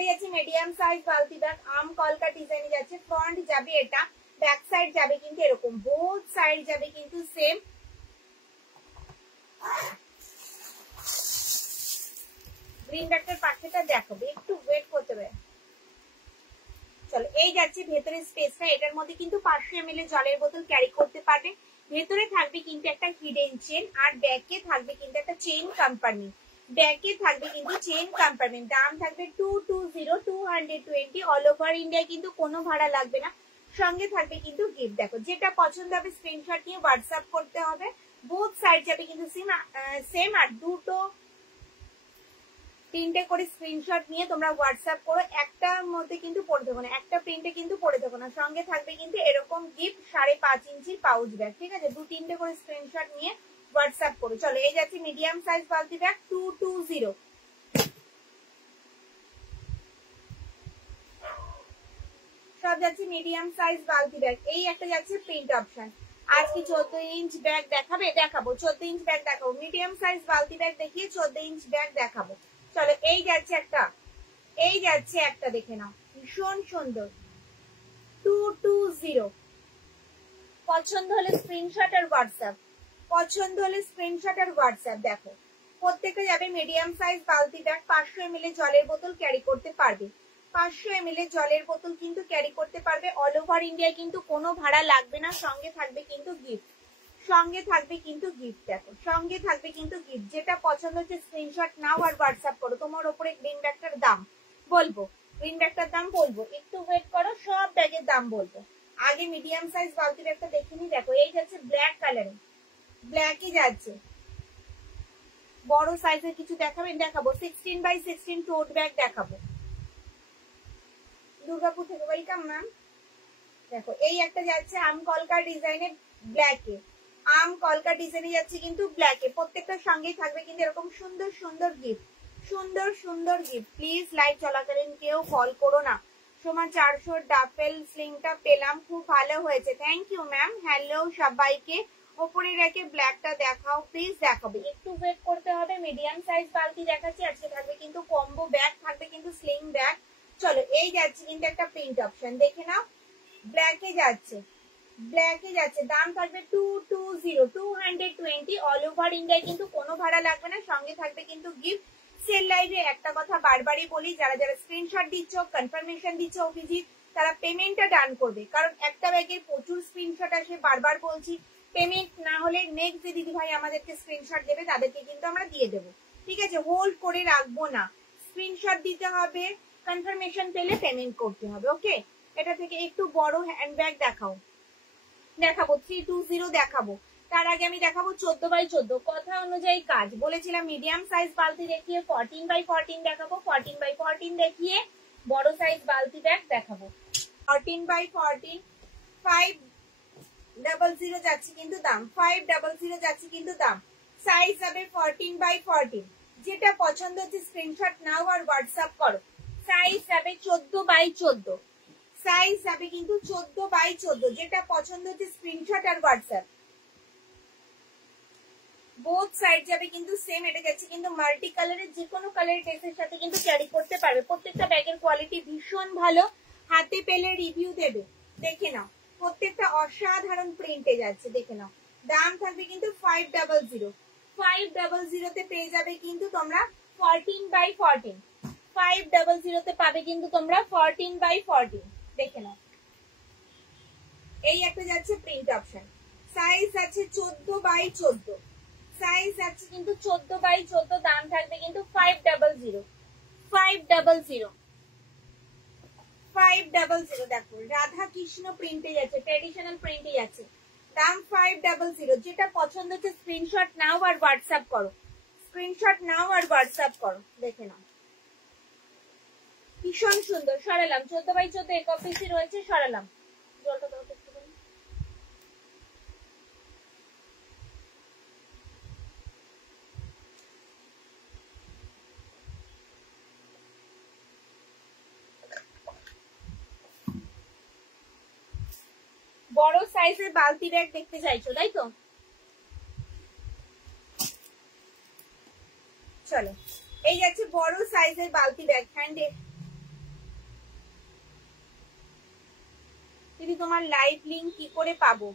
এটা যাচ্ছে medium size বালতি ব্যাগ, আম কলকা ডিজাইনে যাচ্ছে। ফ্রন্ট যাবে এটা, ব্যাক সাইড যাবে কিন্তু এরকম, বোথ সাইড যাবে কিন্তু সেম। গ্রিন ব্যাগটার পাশেটা দেখাবো, একটু ওয়েট করতে হবে। চলো, এই যাচ্ছে ভেতরের স্পেসটা। এটার মধ্যে কিন্তু 500 ml জলের বোতল ক্যারি করতে পারবে। ভেতরে থাকবে কিন্তু একটা হিডেন চেন, আর ব্যাকে থাকবে কিন্তু একটা চেন কম্পার্টমেন্ট। ব্যাকে থাকবে কিন্তু চেন কম্পার্টমেন্ট। দাম থাকবে 220 অল ওভার ইন্ডিয়া, কিন্তু কোনো ভাড়া লাগবে না। সঙ্গে থাকবে কিন্তু গিফট। দেখো, যেটা পছন্দ হবে স্ক্রিনশট নিয়ে হোয়াটসঅ্যাপ করতে হবে। বোথ সাইড যাবে কিন্তু সেম, আর দুটো তিনটে করে স্ক্রিনশট নিয়ে তোমরা হোয়াটসঅ্যাপ করো। একটার মধ্যে কিন্তু পড়ে থাকো না, একটা প্রিন্টে কিন্তু পড়ে থাকো না। সঙ্গে থাকবে কিন্তু এরকম গিফট 5.5 ইঞ্চির পাউচ ব্যাগ, ঠিক আছে? 2-3টে করে স্ক্রিনশট নিয়ে হোয়াটসঅ্যাপ করো। চলো, এই যাচ্ছে মিডিয়াম সাইজ বালতি ব্যাগ 220। সব যাচ্ছে মিডিয়াম সাইজ বালতি ব্যাগ। এই একটা যাচ্ছে প্রিন্ট অপশন। আজকে 14 ইঞ্চ ব্যাগ দেখাবো 14 ইঞ্চ ব্যাগ দেখাবো। মিডিয়াম সাইজ বালতি ব্যাগ দেখিয়ে 14 ইঞ্চ ব্যাগ দেখাবো। চলো, এই যাচ্ছে একটা দেখে নাও, ভীষণ সুন্দর 220। পছন্দ হলে স্ক্রিনশট আর হোয়াটসঅ্যাপ। দেখো, প্রত্যেকটা যাবে মিডিয়াম সাইজ বালতি ব্যাগ। 500 ml জলের বোতল ক্যারি করতে পারবে। 500 ml জলের বোতল কিন্তু ক্যারি করতে পারবে। অল ওভার ইন্ডিয়া কিন্তু কোনো ভাড়া লাগবে না। সঙ্গে থাকবে কিন্তু গিফট। দেখো, সঙ্গে থাকবে কিন্তু গিফট। যেটা পছন্দ হচ্ছে স্ক্রিনশট নাও আর হোয়াটসঅ্যাপ করো। তোমার উপরে গ্রিন ব্যাগটার দাম বলবো, একটু ওয়েট করো, সব ব্যাগের দাম বলবো। আগে মিডিয়াম সাইজ বালতি ব্যাগটা দেখে নি। দেখো, এই যাচ্ছে ব্ল্যাক কালারে, ব্ল্যাকই যাচ্ছে। বড় সাইজের কিছু দেখাবো 16x16 টোট ব্যাগ দেখাবো। দুর্গাপুর থেকে ওয়েলকাম ম্যাম। দেখো, এই একটা যাচ্ছে আম কলকা ডিজাইনে ব্ল্যাকে, কিন্তু ব্ল্যাকে। প্রত্যেকটার সঙ্গেই থাকবে কিন্তু এরকম সুন্দর সুন্দর গিফট। প্লিজ লাইভ চলাকালীন কেউ কল করো না। সোমা 400 ডাফেল স্লিংটা পেলাম, খুব ভালো হয়েছে, থ্যাংক ইউ ম্যাম। হ্যালো সবাইকে। ওপরে রেখে ব্ল্যাকটা দেখাও প্লিজ। দেখাবে, একটু ওয়েট করতে হবে। মিডিয়াম সাইজ বালতি দেখাচ্ছি। আজকে থাকবে কিন্তু কম্বো ব্যাগ, থাকবে কিন্তু স্লিং ব্যাগ। চলো, এই যাচ্ছে কিন্তু একটা প্রিন্ট অপশন, দেখে নাও। ব্ল্যাকে যাচ্ছে, দাম থাকবে 220 অল ওভার ইন্ডিয়া, কিন্তু কোনো ভাড়া লাগবে না। সঙ্গে থাকবে কিন্তু গিফট। সেল লাইভে একটা কথা বারবারই বলি, যারা স্ক্রিনশট দিচ্ছ, কনফার্মেশন দিচ্ছ অভিজিৎ, তারা পেমেন্টটা ডান করবে। কারণ একটা ব্যাগের প্রচুর স্ক্রিনশট আসে, বারবার বলছি। পেমেন্ট না হলে নেক্সট যে দিদি ভাই আমাদেরকে স্ক্রিনশট দেবে তাদেরকে কিন্তু আমরা দিয়ে দেবো, ঠিক আছে? হোল্ড করে রাখবো না, স্ক্রিনশট দিতে হবে, কনফার্মেশন পেলে পেমেন্ট করতে হবে, ওকে? এটা থেকে একটু বড় হ্যান্ডব্যাগ দেখাবো 320 দেখাবো। তার আগে আমি দেখাবো 14x14, কথা অনুযায়ী কাজ। বলেছিলাম মিডিয়াম সাইজ বালতি দেখিয়ে 14x14 দেখাবো, 14x14 দেখিয়ে বড় সাইজ বালতি ব্যাগ দেখাবো। 14x14 500 যাচ্ছে কিন্তু দাম, 500 যাচ্ছে কিন্তু দাম। সাইজ হবে 14x14। যেটা পছন্দ হচ্ছে স্ক্রিনশট নাও আর হোয়াটসঅ্যাপ করো। সাইজ হবে 14x14, সাইজ যাবে কিন্তু 14x14। যেটা পছন্দ হচ্ছে স্ক্রিনশট আর হোয়াটসঅ্যাপ। বোথ সাইড যাবে কিন্তু সেম। এটা যাচ্ছে কিন্তু মাল্টি কালারের, যে কোনো কালারের ড্রেসের সাথে কিন্তু ক্যারি করতে পারবে। প্রত্যেকটা ব্যাগের কোয়ালিটি ভীষণ ভালো, হাতে পেলে রিভিউ দেবে, দেখে নাও। প্রত্যেকটা অসাধারণ প্রিন্টে যাচ্ছে, দেখে নাও। দাম থাকবে কিন্তু 500 তে পেয়ে যাবে কিন্তু তোমরা 14x14। 500 তে পাবে কিন্তু তোমরা 14x14, দেখে নাও। এই একটা যাচ্ছে প্রিন্ট অপশন। সাইজ আছে 14x14, সাইজ আছে কিন্তু 14x14। দাম থাকবে কিন্তু 500। 500 দেখো, রাধা কৃষ্ণ প্রিন্টে যাচ্ছে, ট্রেডিশনাল প্রিন্টে যাচ্ছে। দাম 500। যেটা পছন্দ হচ্ছে স্ক্রিনশট নাও আর হোয়াটসঅ্যাপ করো, দেখে নাও। ভীষণ সুন্দর, সরালাম। 14x14 একক পিসি রয়েছে, সরালাম। জলটা দাও একটু। বড় সাইজের বালতি ব্যাগ দেখতে চাইছো, তাই তো? চলো, এই যাচ্ছে বড় সাইজের বালতি ব্যাগ, হ্যান্ডে দিদি তোমার লাইভ লিংক কি করে পাবো?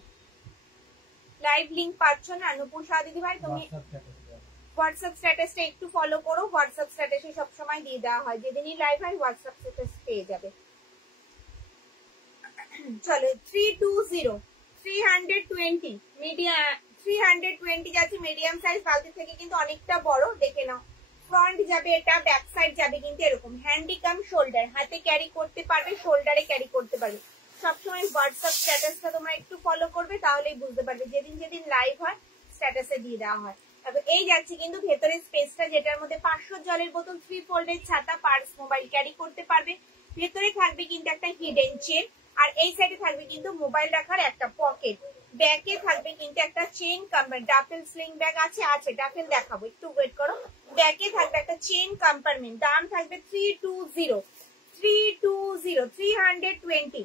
লাইভ লিংক পাচ্ছ না নূপুর শাহ দিদি ভাই? তুমি হোয়াটসঅ্যাপ স্ট্যাটাসটা একটু ফলো করো, হোয়াটসঅ্যাপ স্ট্যাটাসে সবসময় দিয়ে দেওয়া হয়, যেদিনই লাইভ হয় হোয়াটসঅ্যাপ স্ট্যাটাস পেয়ে যাবে। চলো 320 320 মিডিয়াম 320 যাচ্ছে মিডিয়াম সাইজ বালতি থেকে কিন্তু অনেকটা বড়, দেখে নাও। ফ্রন্ট যাবে এটা, ব্যাক সাইড যাবে কিন্তু এরকম হ্যান্ডিকাম শোল্ডার, হাতে ক্যারি করতে পারবে, শোল্ডারে ক্যারি করতে পারবে। সবসময় হোয়াটসঅ্যাপ স্ট্যাটাসটা তোমরা একটু ফলো করবে, তাহলেই বুঝতে পারবে, যেদিন যেদিন লাইভ হয় স্ট্যাটাসে দিয়ে দেওয়া হয়। তারপর এই যাচ্ছে কিন্তু ভেতরের স্পেসটা, যেটার মধ্যে 500 জলের বোতল, 3 ফোল্ডের ছাতা, পার্স, মোবাইল ক্যারি করতে পারবে। ভেতরে থাকবে কিন্তু একটা হিডেন চেন, আর এই সাইডে থাকবে কিন্তু মোবাইল রাখার একটা পকেট। ব্যাগে থাকবে কিন্তু একটা চেন ডাফেল স্লিং ব্যাগ আছে, ডাফেল দেখাবো, একটু ওয়েট করো। ব্যাগে থাকবে একটা চেন কম্পার্টমেন্ট, দাম থাকবে 320 320।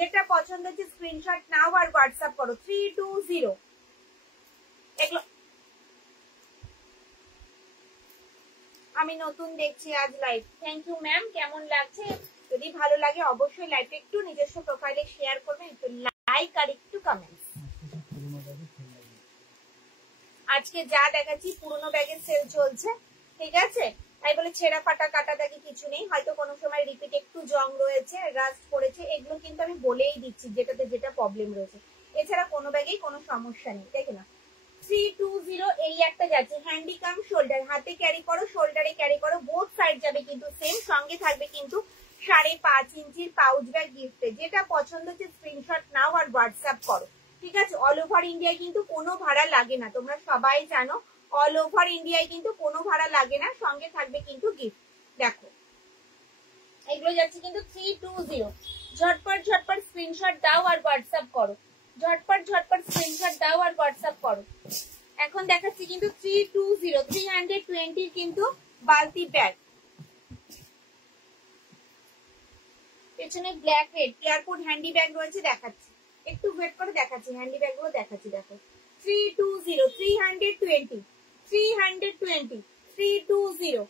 যেটা পছন্দ হচ্ছে স্ক্রিনশট নাও আর হোয়াটসঅ্যাপ করো 320। এগুলো আমি নতুন দেখছি আজ লাইভ। থ্যাংক ইউ ম্যাম, কেমন লাগছে? যদি ভালো লাগে অবশ্যই লাইভটা একটু নিজস্ব প্রোফাইলে শেয়ার করবেন, একটু লাইক আর একটু কমেন্টস। আজকে যা দেখাচ্ছি পুরোনো ব্যাগের সেল চলছে, ঠিক আছে? তাই বলে ছেঁড়া ফাটা কাটা দাগি কিছু নেই, হয়তো কোনো সময় রিপিট একটু জং রয়েছে, রাস্ট পড়েছে, এগুলো কিন্তু আমি বলেই দিচ্ছি যেটাতে যেটা প্রবলেম রয়েছে। এছাড়া কোনো ব্যাগেই কোনো সমস্যা নেই, দেখে না। 320 এই একটা যাচ্ছে হ্যান্ডিকাম শোল্ডার, হাতে ক্যারি করো, শোল্ডারে ক্যারি করো, বোথ সাইড যাবে কিন্তু সেম। সঙ্গে থাকবে কিন্তু 5.5 ইঞ্চির পাউচ ব্যাগ গিফটে। যেটা পছন্দ হচ্ছে স্ক্রিনশট নাও আর হোয়াটসঅ্যাপ করো, ঠিক আছে? অল ওভার ইন্ডিয়ায় কিন্তু কোনো ভাড়া লাগে না, তোমরা সবাই জানো অল ওভার ইন্ডিয়ায় কিন্তু কোনো ভাড়া লাগে না। সঙ্গে থাকবে কিন্তু গিফট। দেখো এগুলো যাচ্ছে কিন্তু 320। ঝটপট ঝটপট স্ক্রিনশট দাও আর হোয়াটসঅ্যাপ করো, ঝটপট ঝটপট স্ক্রিনশট দাও আর হোয়াটসঅ্যাপ করো। এখন দেখাচ্ছি কিন্তু 320 কিন্তু বালতি ব্যাগ, পেছনে black red airport handy bag রয়েছে, দেখাচ্ছি, একটু ওয়েট করে দেখাচ্ছি, হ্যান্ডি ব্যাগ গুলো দেখাচ্ছি। দেখো 320 320 320 320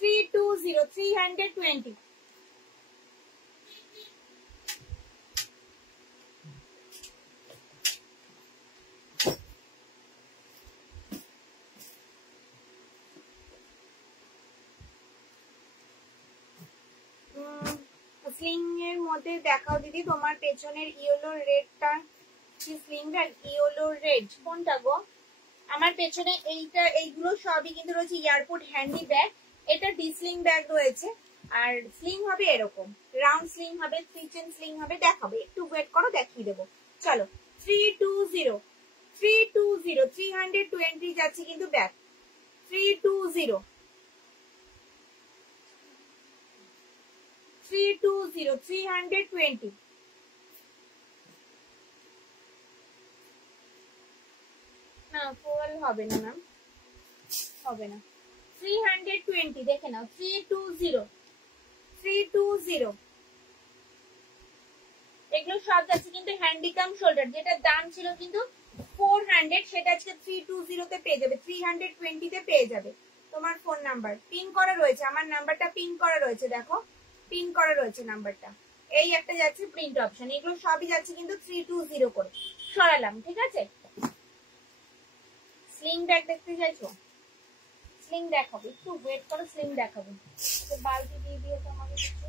320 স্লিং এর মধ্যে দেখাও দিদি তোমার পেছনের ইয়েলো রেডটা কি স্লিং ব্যাগ? ইয়েলো রেড কোনটা গো? আমার পেছনে এইগুলো সবই কিন্তু রয়েছে এয়ারপোর্ট হ্যান্ডি ব্যাগ। এটা ডিসলিং ব্যাগ রয়েছে, আর স্লিং হবে এরকম রাউন্ড স্লিং হবে, 3 চেন স্লিং হবে, দেখাবো, একটু ওয়েট করো, দেখিয়ে দেবো। চলো 320 320 যাচ্ছে কিন্তু ব্যাগ 320 320 না ফুল হবে না ম্যাম, হবে না। 320 দেখে নাও, 320 এগুলো সব যাচ্ছে কিন্তু হ্যান্ডিকাম শোল্ডার। যেটা দাম ছিল কিন্তু 400, সেটা আজকে 320 তে পেয়ে যাবে, 320 তে পেয়ে যাবে। তোমার ফোন নাম্বার পিন করা রয়েছে, আমার নাম্বারটা পিন করা রয়েছে, দেখো পিন করা রয়েছে নাম্বারটা। এই একটা যাচ্ছে প্রিন্ট অপশন, এগুলো সবই যাচ্ছে কিন্তু 320 করে। সরালাম, ঠিক আছে? স্লিং ব্যাগ দেখতে চাইছো? স্লিং দেখাবো, একটু ওয়েট করো, স্লিং দেখাবো। বালতি দিয়ে দিয়েছে আমাকে কিছু।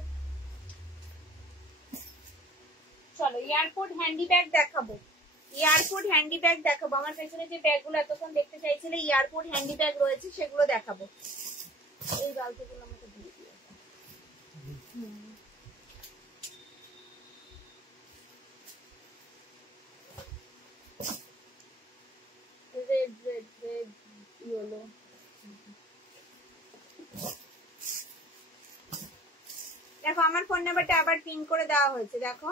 চলো এয়ারপোর্ট হ্যান্ডি ব্যাগ দেখাবো, এয়ারপোর্ট হ্যান্ডি ব্যাগ দেখাবো। আমার পেছনে যে ব্যাগগুলো এতক্ষণ দেখতে চাইছিলে এয়ারপোর্ট হ্যান্ডি ব্যাগ রয়েছে, সেগুলো দেখাবো। এই বালতিগুলো আমাকে দিয়ে দিও। Red red red yellow. দেখো আমার ফোন নাম্বারটা আবার পিন করে দেওয়া হয়েছে, দেখো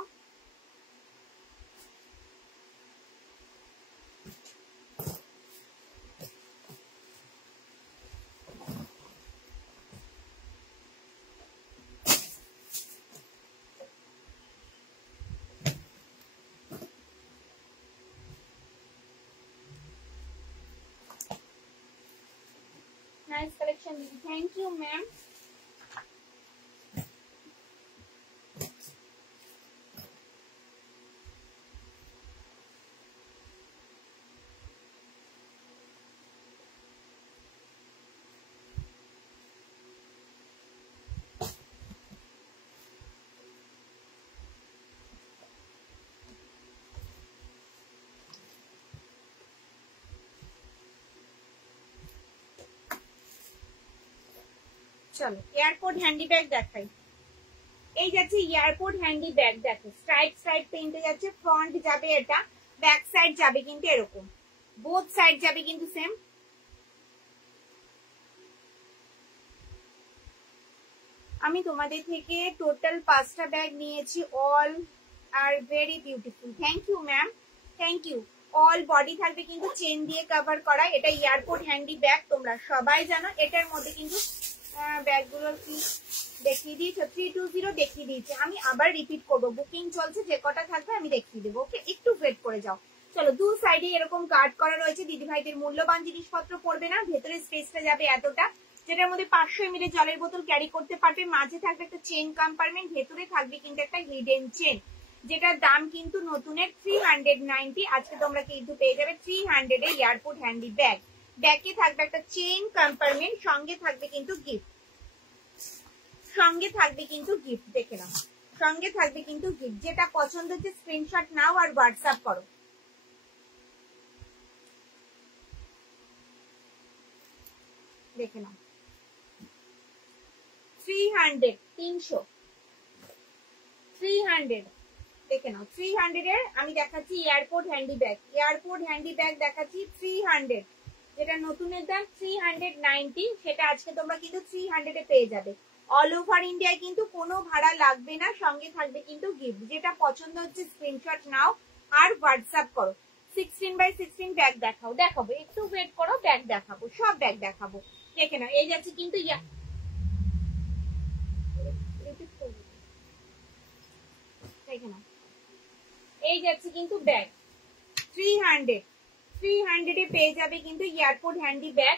নাইস কালেকশন দিদি, থ্যাংক ইউ ম্যাম। চলো এয়ারপোর্ট হ্যান্ডি ব্যাগ দেখাই। এই যাচ্ছে এয়ারপোর্ট হ্যান্ডি ব্যাগ, দেখো স্ট্রাইপ স্ট্রাইপ প্রিন্টে যাচ্ছে, ফ্রন্ট যাবে এটা, ব্যাক সাইড যাবে কিন্তু এরকম, বোথ সাইড যাবে কিন্তু সেম। আমি তোমাদের থেকে টোটাল 5টা ব্যাগ নিয়েছি, all are very beautiful. Thank you ma'am, thank you. All body থাকবে কিন্তু চেন দিয়ে কভার করা, এটা এয়ারপোর্ট হ্যান্ডি ব্যাগ, তোমরা সবাই জানো। এটার মধ্যে কিন্তু ব্যাগগুলোর কি দেখিয়ে দিয়েছে, 320 দেখিয়ে দিয়েছে। আমি আবার রিপিট করবো, বুকিং চলছে, যে কটা থাকবে আমি দেখিয়ে দেবো, ওকে একটু ওয়েট করে যাও। চলো, দু সাইডে এরকম গার্ড করা রয়েছে, দিদিভাইদের মূল্যবান জিনিসপত্র পড়বে না, ভেতরে স্পেসটা যাবে এতটা, যেটার মধ্যে 500 ml জলের বোতল ক্যারি করতে পারবে, মাঝে থাকবে একটা চেন কম্পার্টমেন্ট, ভেতরে থাকবে কিন্তু একটা হিডেন চেন, যেটার দাম কিন্তু নতুনের 390, আজকে তোমরা কিন্তু পেয়ে যাবে 300 এ এয়ারপোর্ট হ্যান্ডি ব্যাগ। ব্যাগে থাকবে একটা চেন কম্পার্টমেন্ট, সঙ্গে থাকবে কিন্তু গিফট, সঙ্গে থাকবে কিন্তু গিফট, দেখে নাও, সঙ্গে থাকবে কিন্তু গিফট। যেটা পছন্দ হচ্ছে স্ক্রিনশট নাও আর হোয়াটসঅ্যাপ করো। দেখে নাও 300, 300 দেখে নাও 300 এর আমি দেখাচ্ছি airport handy bag, airport handy bag দেখাচ্ছি 300, যেটা নতুনের দাম 390, সেটা আজকে তোমরা কিন্তু 300 এ পেয়ে যাবে। অল ওভার ইন্ডিয়ায় কিন্তু কোনো ভাড়া লাগবে না, সঙ্গে থাকবে কিন্তু গিফট। যেটা পছন্দ হচ্ছে স্ক্রিনশট নাও আর হোয়াটসঅ্যাপ করো। 16x16 ব্যাগ দেখাবো, একটু ওয়েট করো, ব্যাগ দেখাবো, সব ব্যাগ দেখাবো। দেখে নাও, এই যাচ্ছে কিন্তু দেখে নাও, এই যাচ্ছে কিন্তু ব্যাগ 300 এ পেয়ে যাবে কিন্তু এয়ারপোর্ট হ্যান্ডি ব্যাগ।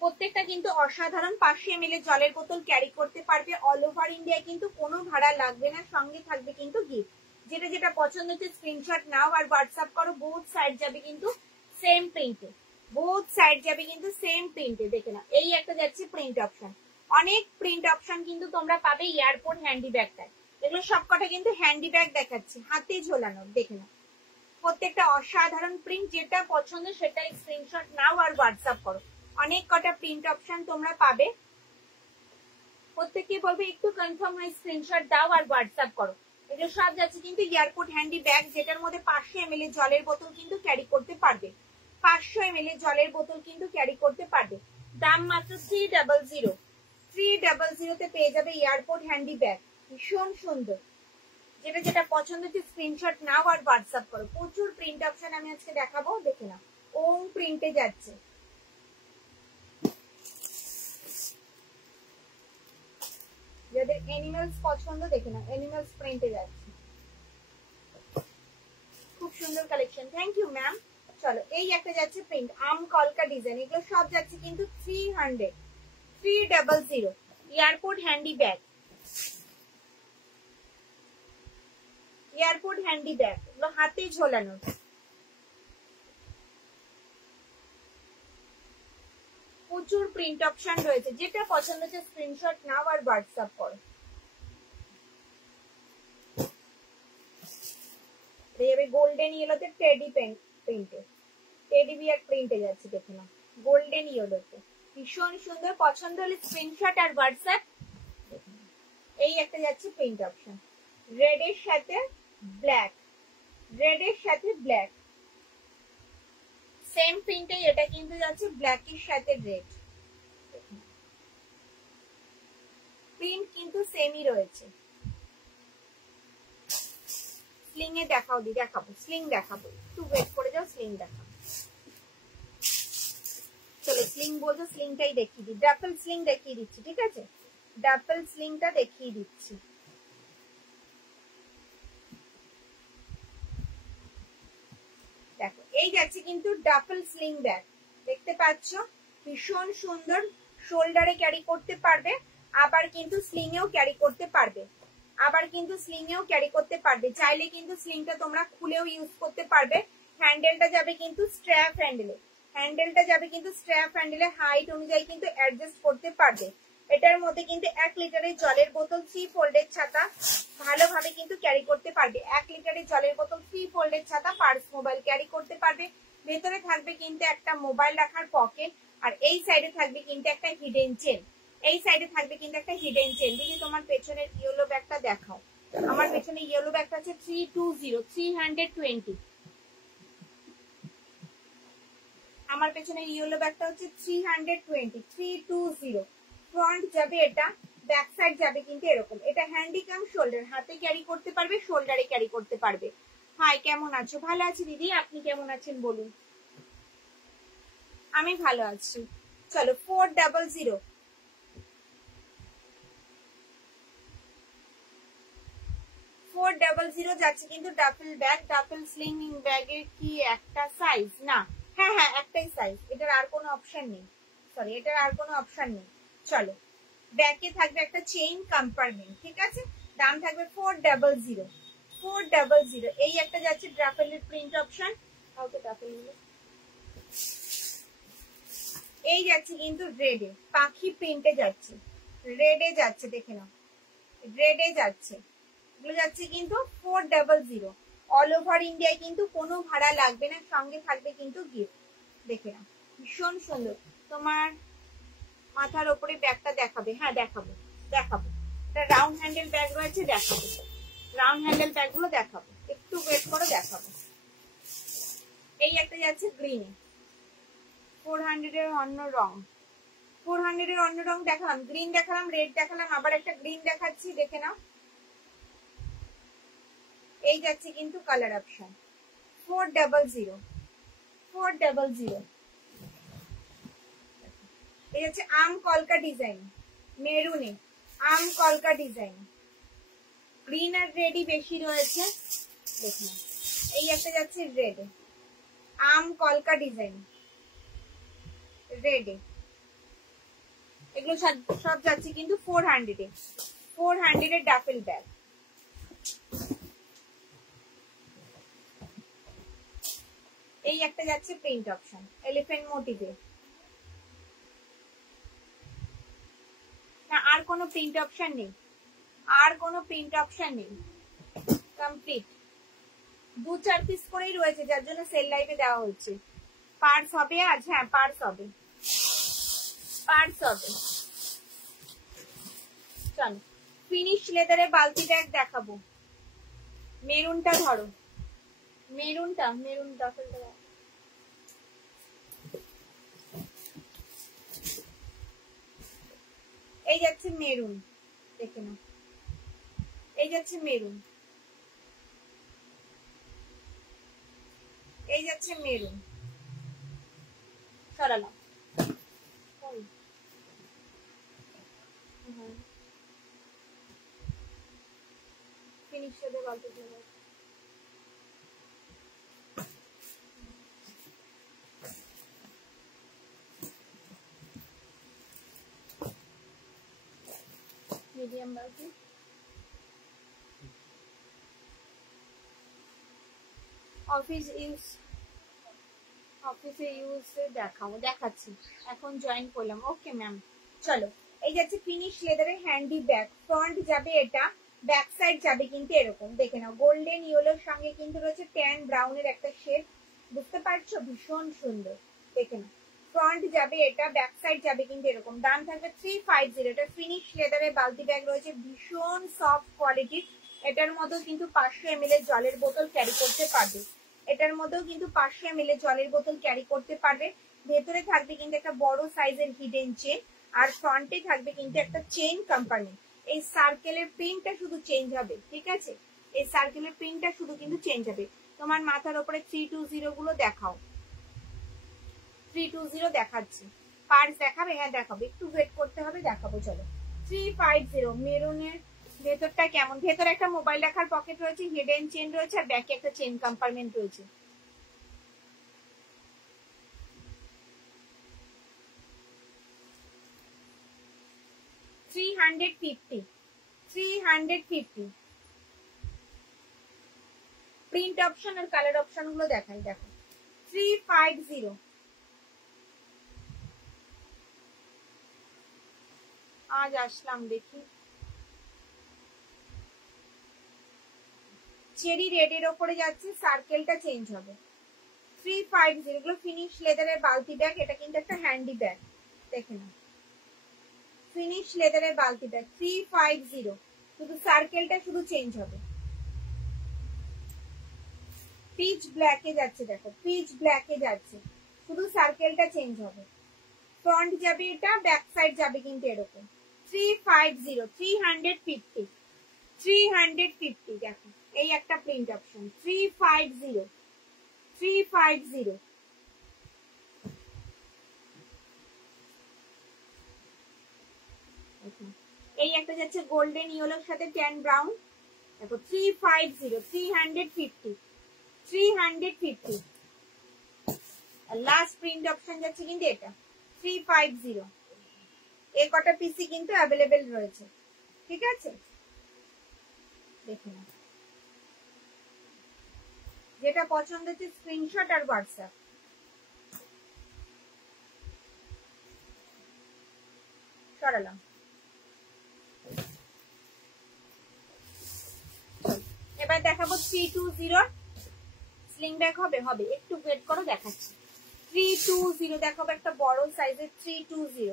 প্রত্যেকটা কিন্তু অসাধারণ, 500 ml জলের বোতল ক্যারি করতে পারবে, অল ওভার ইন্ডিয়া কিন্তু কোনো ভাড়া লাগবে না, সঙ্গে থাকবে কিন্তু গিফট। যেটা যেটা পছন্দ হচ্ছে স্ক্রিনশট নাও আর হোয়াটসঅ্যাপ করো। বোথ সাইড যাবে কিন্তু সেম প্রিন্টে, বোথ সাইড যাবে কিন্তু সেম প্রিন্টে। দেখে নাও, এই একটা যাচ্ছে প্রিন্ট অপশন, অনেক প্রিন্ট অপশন কিন্তু তোমরা পাবে এয়ারপোর্ট হ্যান্ডি ব্যাগটায়। এগুলো সবকটা কিন্তু হ্যান্ডি ব্যাগ দেখাচ্ছি, হাতে ঝোলানো। দেখে নাও, প্রত্যেকটা অসাধারণ প্রিন্ট, যেটা পছন্দ সেটাই স্ক্রিনশট নাও আর হোয়াটসঅ্যাপ করো। অনেক কটা প্রিন্ট অপশন তোমরা পাবে, প্রত্যেককে বলবে একটু কনফার্ম হয় স্ক্রিনশট দাও আর হোয়াটসঅ্যাপ করো। এগুলো সব যাচ্ছে কিন্তু এয়ারপোর্ট হ্যান্ডি ব্যাগ, যেটার মধ্যে 500 ml জলের বোতল কিন্তু ক্যারি করতে পারবে, 500 ml জলের বোতল কিন্তু ক্যারি করতে পারবে। দাম মাত্র 300 তে পেয়ে যাবে এয়ারপোর্ট হ্যান্ডি ব্যাগ, ভীষণ সুন্দর। যেটা যেটা পছন্দ হচ্ছে স্ক্রিনশট নাও আর হোয়াটসঅ্যাপ করো। প্রচুর প্রিন্ট অপশন আমি আজকে দেখাবো, দেখে নাও, ওম প্রিন্টে যাচ্ছে। যাদের অ্যানিমালস পছন্দ, দেখে নাও, অ্যানিমালস প্রিন্টে যাচ্ছে, খুব সুন্দর কালেকশন। Thank you ma'am. চলো, এই একটা যাচ্ছে প্রিন্ট, আম কলকা ডিজাইন, এগুলো সব যাচ্ছে কিন্তু 300 airport handy bag, airport handy bag, এগুলো হাতে ঝোলানো। প্রচুর প্রিন্ট অপশন রয়েছে, যেটা পছন্দ হচ্ছে স্ক্রিনশট নাও আর হোয়াটসঅ্যাপ করো। গোল্ডেন ইয়েলোতে টেডি প্রিন্টে, টেডি বিয়ার প্রিন্টে যাচ্ছে, দেখে নাও, গোল্ডেন ইয়েলোতে ভীষণ সুন্দর। পছন্দ হলে স্ক্রিনশট আর হোয়াটসঅ্যাপ। এই একটা যাচ্ছে প্রিন্ট অপশন, রেড এর সাথে ব্ল্যাক, রেড এর সাথে ব্ল্যাক, সেম প্রিন্টে এটা কিন্তু যাচ্ছে ব্ল্যাক এর সাথে রেড, প্রিন্ট কিন্তু সেমই রয়েছে। স্লিং এ দেখাও, দেখাবো স্লিং দেখাবো, একটু ওয়েট করে যাও, স্লিং দেখাবো। চলো, স্লিং বলছো, স্লিংটাই দেখিয়ে দিই, ডাবল স্লিং দেখিয়ে দিচ্ছি, ঠিক আছে, ডাবল স্লিংটা দেখিয়ে দিচ্ছি। দেখো, এই যাচ্ছে কিন্তু ডাবল স্লিং ব্যাগ, দেখতে পাচ্ছ, ভীষণ সুন্দর। শোল্ডারে ক্যারি করতে পারবে, আবার কিন্তু স্লিং এও ক্যারি করতে পারবে, আবার কিন্তু স্লিং এও ক্যারি করতে পারবে। চাইলে কিন্তু স্লিংটা তোমরা খুলেও ইউজ করতে পারবে। হ্যান্ডেলটা যাবে কিন্তু স্ট্র্যাপ হ্যান্ডেলে, হ্যান্ডেলটা যাবে কিন্তু স্ট্র্যাপ হ্যান্ডেলে, হাইট অনুযায়ী কিন্তু অ্যাডজাস্ট করতে পারবে। এটার মধ্যে কিন্তু 1 লিটারের জলের বোতল, 3 ফোল্ডের ছাতা ভালোভাবে কিন্তু ক্যারি করতে পারবে। 1 লিটারের জলের বোতল, 3 ফোল্ডের ছাতা, পার্স মোবাইল ক্যারি করতে পারবে। ভেতরে থাকবে কিন্তু একটা মোবাইল রাখার পকেট, আর এই সাইডে থাকবে কিন্তু একটা হিডেন চেন। এই সাইডে থাকবে কিন্তু একটা হিডেন চেন। দিদি তোমার পেছনের ইয়েলো ব্যাগটা দেখাও। আমার পেছনে ইয়েলো ব্যাগটা আছে 320 320। আমার পেছনে ইয়েলো ব্যাগটা হচ্ছে 320 320। ফ্রন্ট যাবে এটা, ব্যাক সাইড যাবে কিন্তু এরকম। এটা হ্যান্ডিকাম শোল্ডার, হাতে ক্যারি করতে পারবে, শোল্ডারে ক্যারি করতে পারবে। হাই, কেমন আছো? ভালো আছি দিদি, আপনি কেমন আছেন বলুন? আমি ভালো আছি। চলো 400। 400 যাচ্ছে কিন্তু ডাফেল ব্যাগ। ডাফেল স্লিং ব্যাগের কি একটা সাইজ? না, হ্যাঁ হ্যাঁ একটাই সাইজ, এটার আর কোনো অপশন নেই। সরি, এটার আর কোনো অপশন নেই। চলো, ব্যাকে থাকবে একটা চেইন কম্পার্টমেন্ট, ঠিক আছে। দাম থাকবে 400। 400। এই একটা যাচ্ছে ডাফেলের প্রিন্ট অপশন। কাউকে ডাফেল নিল। এই যাচ্ছে কিন্তু রেডে, পাখি প্রিন্টে যাচ্ছে, রেডে যাচ্ছে, দেখে নাও, রেডে যাচ্ছে। এগুলো যাচ্ছে কিন্তু 400। অল ওভার ইন্ডিয়ায় কিন্তু কোনো ভাড়া লাগবে না, সঙ্গে থাকবে কিন্তু গিফট। দেখে নাও, ভীষণ সুন্দর। তোমার মাথার ওপরে ব্যাগটা দেখাবে? হ্যাঁ দেখাবো, দেখাবো। এটা রাউন্ড হ্যান্ডেল ব্যাগ রয়েছে, দেখাবো। রাউন্ড হ্যান্ডেল ব্যাগ গুলো দেখাবো, একটু ওয়েট করো, দেখাবো। এই একটা যাচ্ছে গ্রিনে, 400 এর অন্য রং। 400 এর অন্য রং দেখালাম, গ্রিন দেখালাম, রেড দেখালাম, আবার একটা গ্রিন দেখাচ্ছি, দেখে নাও। এই যাচ্ছে কিন্তু কালার অপশন 400। 400। এই হচ্ছে আম কলকা ডিজাইন, মেরুনে আম কলকা ডিজাইন। গ্রিন আর রেডই বেশি রয়েছে, দেখুন। এই একটা যাচ্ছে রেডে, আম কলকা ডিজাইন, রেডে। এগুলো সব যাচ্ছে কিন্তু 400 এ। 400 এর ডাফেল ব্যাগ। এই একটা যাচ্ছে প্রিন্ট অপশন, এলিফ্যান্ট মোটিভে। না, আর কোনো প্রিন্ট অপশন নেই, আর কোনো প্রিন্ট অপশন নেই, কমপ্লিট। 2-4 পিস করেই রয়েছে, যার জন্য সেল লাইভে দেওয়া হচ্ছে। পার্স হবে আজ? হ্যাঁ পার্স হবে, পার্স হবে। চলো, ফিনিশ লেদারে বালতি ব্যাগ দেখাবো। মেরুনটা ধরো, মেরুনটা, মেরুন ডাফেলটা। এই যাচ্ছে মেরুন, দেখে নাও। এই যাচ্ছে মেরুন, এই যাচ্ছে মেরুন। সরালাম। ফিনিশ লেদার বালতি ব্যাগ। মিডিয়াম বালতি। অফিস ইউজ, অফিসে ইউজ দেখাবো, দেখাচ্ছি, এখন জয়েন করলাম। Okay ma'am. চলো, এই যাচ্ছে ফিনিশ লেদারের হ্যান্ডি ব্যাগ। ফ্রন্ট যাবে এটা, ব্যাক সাইড যাবে কিন্তু এরকম, দেখে নাও। গোল্ডেন ইয়েলোর সঙ্গে কিন্তু রয়েছে ট্যান ব্রাউনের একটা শেড, বুঝতে পারছো? ভীষণ সুন্দর, দেখে নাও। ফ্রন্ট যাবে এটা, ব্যাক সাইড যাবে কিন্তু এরকম। দাম থাকবে 350। এটা ফিনিশ লেদারের বালতি ব্যাগ রয়েছে, ভীষণ সফট কোয়ালিটির। এটার মধ্যেও কিন্তু 500 ml এর জলের বোতল ক্যারি করতে পারবে। এটার মধ্যেও কিন্তু 500 ml এর জলের বোতল ক্যারি করতে পারবে। ভেতরে থাকবে কিন্তু একটা বড় সাইজের হিডেন চেন, আর ফ্রন্টে থাকবে কিন্তু একটা চেইন কোম্পানি। এই সার্কেলের প্রিন্টটা শুধু চেঞ্জ হবে, ঠিক আছে? এই সার্কেলের প্রিন্টটা শুধু কিন্তু চেঞ্জ হবে। তোমার মাথার উপরে 320 গুলো দেখাও। 320 দেখাচ্ছি। পার্স দেখাবে? হ্যাঁ দেখাবো, একটু ওয়েট করতে হবে, দেখাবো। চলো, 350 মেরুনের। ভেতরটা কেমন? ভেতরে একটা মোবাইল রাখার পকেট রয়েছে, হিডেন চেন রয়েছে, আর ব্যাকে একটা চেন কম্পার্টমেন্ট রয়েছে। $350 প্রিন্ট অপশন আর কালার অপশন গুলো দেখাই, দেখো। 350। আজ আসলাম, দেখি। চেরি রেড এর ওপরে যাচ্ছে, সার্কেলটা চেঞ্জ হবে। 350 এগুলো ফিনিশ লেদারের বালতি ব্যাগ। এটা কিন্তু একটা হ্যান্ডি ব্যাগ, দেখে নাও। ফিনিশ লেদারের বালতিটা 350, শুধু সার্কেলটা শুধু চেঞ্জ হবে। পিচ ব্ল্যাকে যাচ্ছে, দেখো পিচ ব্ল্যাকে যাচ্ছে, শুধু সার্কেলটা চেঞ্জ হবে। ফ্রন্ট যাবে এটা, ব্যাক সাইড যাবে কিন্তু এরকম। 350, 350, 350 দেখো, এই একটা প্রিন্ট অপশন 350, 350। এই একটা যাচ্ছে গোল্ডেন ইয়েলোর সাথে ট্যান ব্রাউন, দেখো 350, 350, 350। আর লাস্ট প্রিন্ট অপশন যাচ্ছে কিন্তু এটা 350। এই কটা পিসি কিন্তু অ্যাভেলেবেল রয়েছে, ঠিক আছে? দেখুন, যেটা পছন্দ হচ্ছে স্ক্রিনশট আর হোয়াটসঅ্যাপ। সরালাম। এবার দেখাবো 320 স্লিং ব্যাগ হবে, হবে একটু ওয়েট করো, দেখাচ্ছি। 320 দেখাবো, একটা বড় সাইজের 320।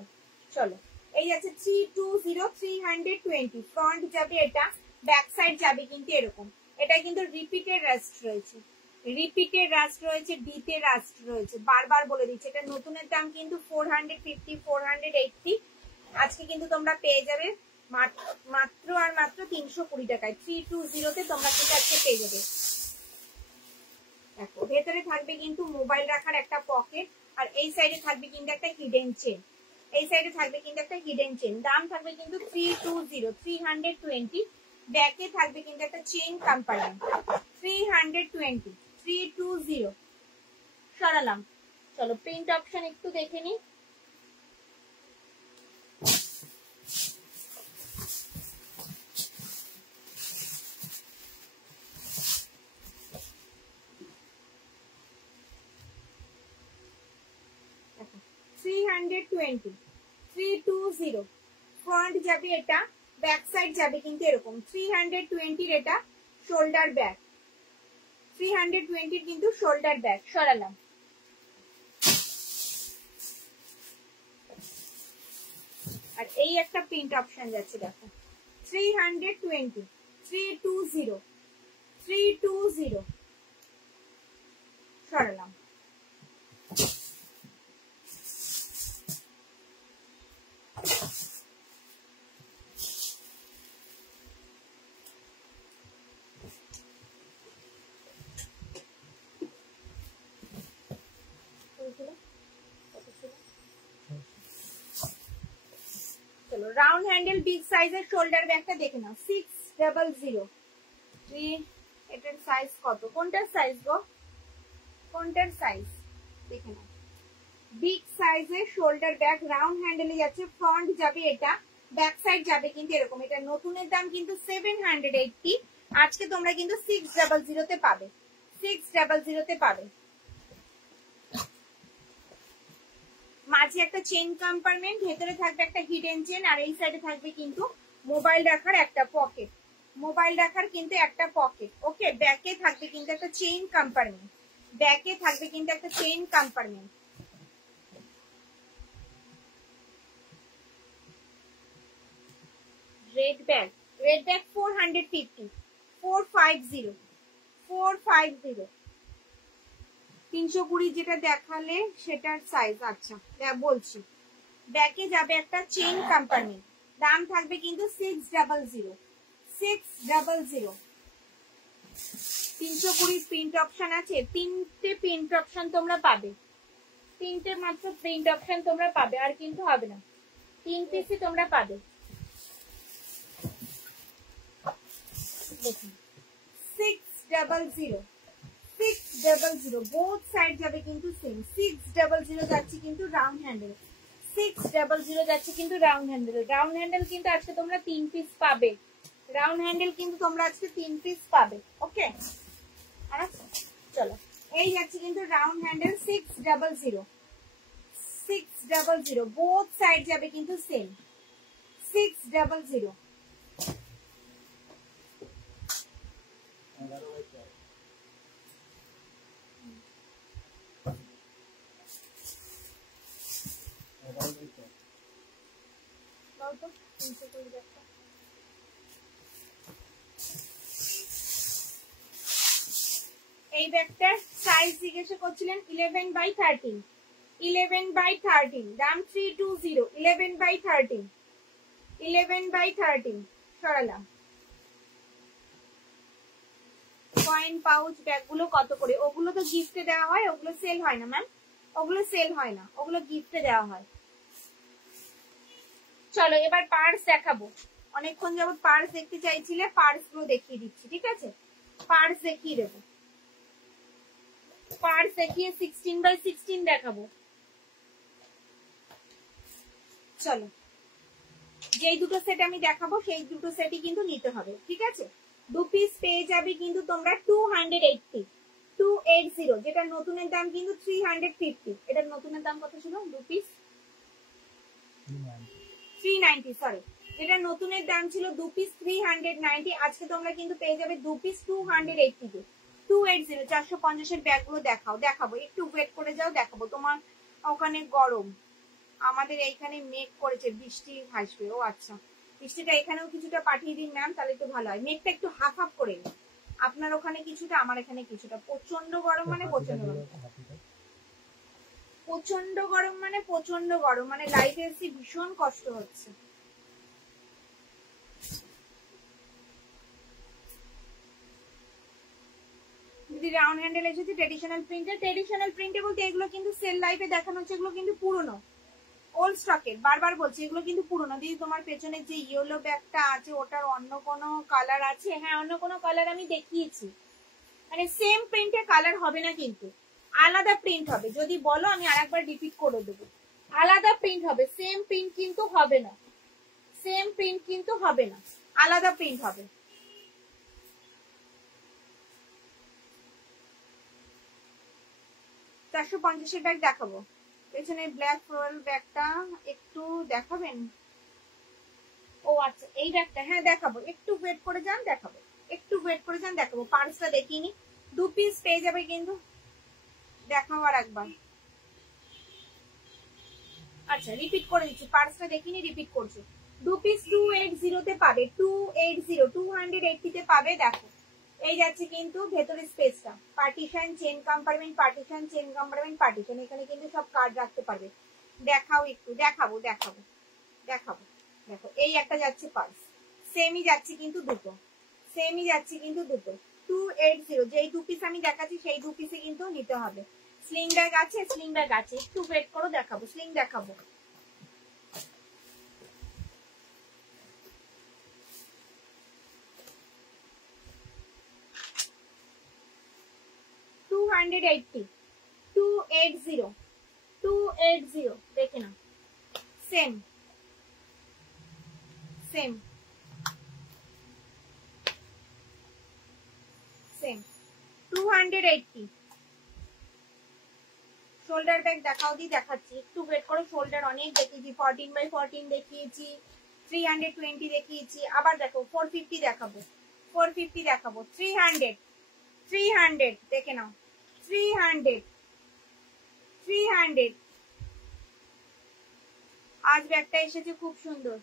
চলো, এই আছে 320, 320। ফ্রন্ট যাবে এটা, ব্যাক সাইড যাবে কিন্তু এরকম। এটা কিন্তু রিপিটেড রাস্ট রয়েছে, রিপিটেড রাস্ট রয়েছে, ডিতে রাস্ট রয়েছে। বারবার বলে দিচ্ছি, এটা নতুনের দাম কিন্তু 450, 480। আজকে কিন্তু তোমরা পেয়ে যাবে মাত্র আর মাত্র 320 টাকায়। 320 তে তোমরা কিন্তু আজকে পেয়ে যাবে। দেখো, ভেতরে থাকবে কিন্তু মোবাইল রাখার একটা পকেট, আর এই সাইডে থাকবে কিন্তু একটা হিডেন চেন। এই সাইডে থাকবে কিন্তু একটা হিডেন চেন। দাম থাকবে কিন্তু 320, 320। ব্যাকে থাকবে কিন্তু একটা চেন কম্পার্টমেন্ট 320, 320। সরালাম। চলো, প্রিন্ট অপশন একটু দেখে নিই। দেখো, 320, 320। ফ্রন্ট যাবে এটা, ব্যাক সাইড যাবে কিন্তু এরকম। 320 এটা শোল্ডার ব্যাক, 320 কিন্তু শোল্ডার ব্যাক। সরালাম। আর এই একটা প্রিন্ট অপশন যাচ্ছে, দেখো 320, 320, 320। সরালাম। চলো, রাউন্ড হ্যান্ডেল বিগ সাইজের শোল্ডার ব্যাগটা দেখে নাও 600। এটার সাইজ কত? কোনটার সাইজ গো? কোনটার সাইজ দেখে নাও। বিগ সাইজের শোল্ডার ব্যাগ, রাউন্ড হ্যান্ডেলে যাচ্ছে। ফ্রন্ট যাবে এটা, ব্যাক সাইড যাবে কিন্তু এরকম। এটা নতুনের দাম কিন্তু 780। আজকে তোমরা কিন্তু 600 তে পাবে, 600 তে পাবে। মাঝে একটা চেন কম্পার্টমেন্ট, ভেতরে থাকবে একটা হিডেন চেন, আর এই সাইডে থাকবে কিন্তু মোবাইল রাখার একটা পকেট, মোবাইল রাখার কিন্তু একটা পকেট। ওকে, ব্যাকে থাকবে কিন্তু একটা চেইন কম্পার্টমেন্ট, ব্যাকে থাকবে কিন্তু একটা chain compartment. Red bag, red bag 450, 450, 450। 320 যেটা দেখালে সেটার সাইজ। আচ্ছা বলছি, ব্যাকে যাবে একটা চেইন কম্পার্টমেন্ট, দাম থাকবে কিন্তু 600, 600। 320 প্রিন্ট অপশন আছে, তিনটে প্রিন্ট অপশন তোমরা পাবে, তিনটে মাত্র প্রিন্ট অপশন তোমরা পাবে, আর কিন্তু হবে না। 3 পিসই তোমরা পাবে। দেখুন 600, 600। বোথ সাইড যাবে কিন্তু সেম। 600 যাচ্ছে কিন্তু রাউন্ড হ্যান্ডেল, 600 যাচ্ছে কিন্তু রাউন্ড হ্যান্ডেল। রাউন্ড হ্যান্ডেল কিন্তু আজকে তোমরা 3 পিস পাবে, রাউন্ড হ্যান্ডেল কিন্তু তোমরা আজকে 3 পিস পাবে। ওকে, চলো, এই যাচ্ছে কিন্তু রাউন্ড হ্যান্ডেল 600, 600। বোথ সাইড যাবে কিন্তু সেম 600। এই ব্যাগটার সাইজ জিজ্ঞাসা করছিলেন 11/13, 11/13, দাম 320, 11/13, 11/13 সরালাম। কয়েন পাউচ ব্যাগগুলো কত করে? ওগুলো তো গিফটে দেওয়া হয়, ওগুলো সেল হয় না ম্যাম, ওগুলো সেল হয় না, ওগুলো গিফটে দেওয়া হয়। চলো এবার পার্স দেখাবো, অনেকক্ষণ যাবত পার্স দেখতে চাইছিলে, পার্স গুলো দেখিয়ে দিচ্ছি, ঠিক আছে? পার্স দেখিয়ে দেবো, পার্স দেখিয়ে 16/16 দেখাবো। চলো যেই দুটো সেট আমি দেখাবো সেই দুটো সেটই কিন্তু নিতে হবে, ঠিক আছে? 2 পিস পেয়ে যাবে কিন্তু তোমরা 280, 280, যেটা নতুনের দাম কিন্তু 350। এটার নতুনের দাম কত ছিল? 2 পিস 390, সরি, যেটা নতুনের দাম ছিল 2 পিস 390, আজকে তোমরা কিন্তু পেয়ে যাবে 2 পিস 280 তে। 280 450 এর ব্যাগগুলো দেখাবো, একটু ওয়েট করে যাও, দেখাবো। তোমার ওখানে গরম, আমাদের এইখানে মেঘ করেছে, বৃষ্টি আসবে। ও আচ্ছা, বৃষ্টিটা এখানেও কিছুটা পাঠিয়ে দিন ম্যাম, তাহলে একটু ভালো হয়। মেঘটা একটু হাফ হাফ করে নিন, আপনার ওখানে কিছুটা, আমার এখানে কিছুটা। প্রচন্ড গরম মানে প্রচন্ড গরম, প্রচন্ড গরম মানে প্রচন্ড গরম, মানে লাইট এসি ভীষণ কষ্ট হচ্ছে। যদি রাউন্ড হ্যান্ডেল এসেছে ট্রেডিশনাল প্রিন্টে বলতে এগুলো কিন্তু সেল লাইভে দেখানো হচ্ছে, এগুলো কিন্তু পুরনো ওল্ড স্টকের, বারবার বলছি এগুলো কিন্তু পুরনো। দিদি তোমার পেছনে যে ইয়েলো ব্যাগটা আছে ওটার অন্য কোনো কালার আছে? হ্যাঁ, অন্য কোনো কালার আমি দেখিয়েছি, মানে সেম প্রিন্টে কালার হবে না, কিন্তু আলাদা প্রিন্ট হবে। যদি বলো আমি আরেকবার রিপিট করে দেবো, আলাদা প্রিন্ট হবে, সেম প্রিন্ট কিন্তু হবে না, সেম প্রিন্ট কিন্তু হবে না, আলাদা প্রিন্ট হবে। 450 ব্যাগ দেখাবো, পেছনে ব্ল্যাক ফ্লোরাল ব্যাগটা একটু দেখাবেন? ও আচ্ছা, এই ব্যাগটা হ্যাঁ দেখাবো, একটু ওয়েট করে যান, দেখাবো, একটু ওয়েট করে যান, দেখাবো। পার্সটা দেখিনি, 2 পিস পেয়ে যাবে কিন্তু, দেখাও আর একবার। আচ্ছা রিপিট করে দিচ্ছি, পার্সটা দেখিনি, রিপিট করছি। 2 পিস 280 তে পাবে, 280, 280 তে পাবে। দেখো এই যাচ্ছে কিন্তু ভেতরের স্পেসটা, partition, chain compartment, partition, chain compartment, partition, এখানে কিন্তু সব কার্ড রাখতে পারবে। দেখাও একটু, দেখাবো দেখাবো দেখাবো। দেখো এই একটা যাচ্ছে পার্স, সেমই যাচ্ছে কিন্তু দুটো, সেমই যাচ্ছে কিন্তু দুটো 280। যেই 2 পিস আমি দেখাচ্ছি সেই 2 পিসে কিন্তু নিতে হবে। স্লিং ব্যাগ আছে, স্লিং ব্যাগ আছে, একটু ওয়েট করো, দেখাবো, স্লিং দেখাবো। টু এইট জিরো দেখে না, same same same 280। Shoulder bag দেখাও, দি দেখাচ্ছি, একটু ওয়েট করো। শোল্ডার অনেক দেখিয়েছি, 14/14 দেখিয়েছি, 320 দেখিয়েছি, আবার দেখো 450 দেখাবো, 450 দেখাবো, 300 দেখে নাও, 300। আজ ব্যাগটা এসেছে খুব সুন্দর,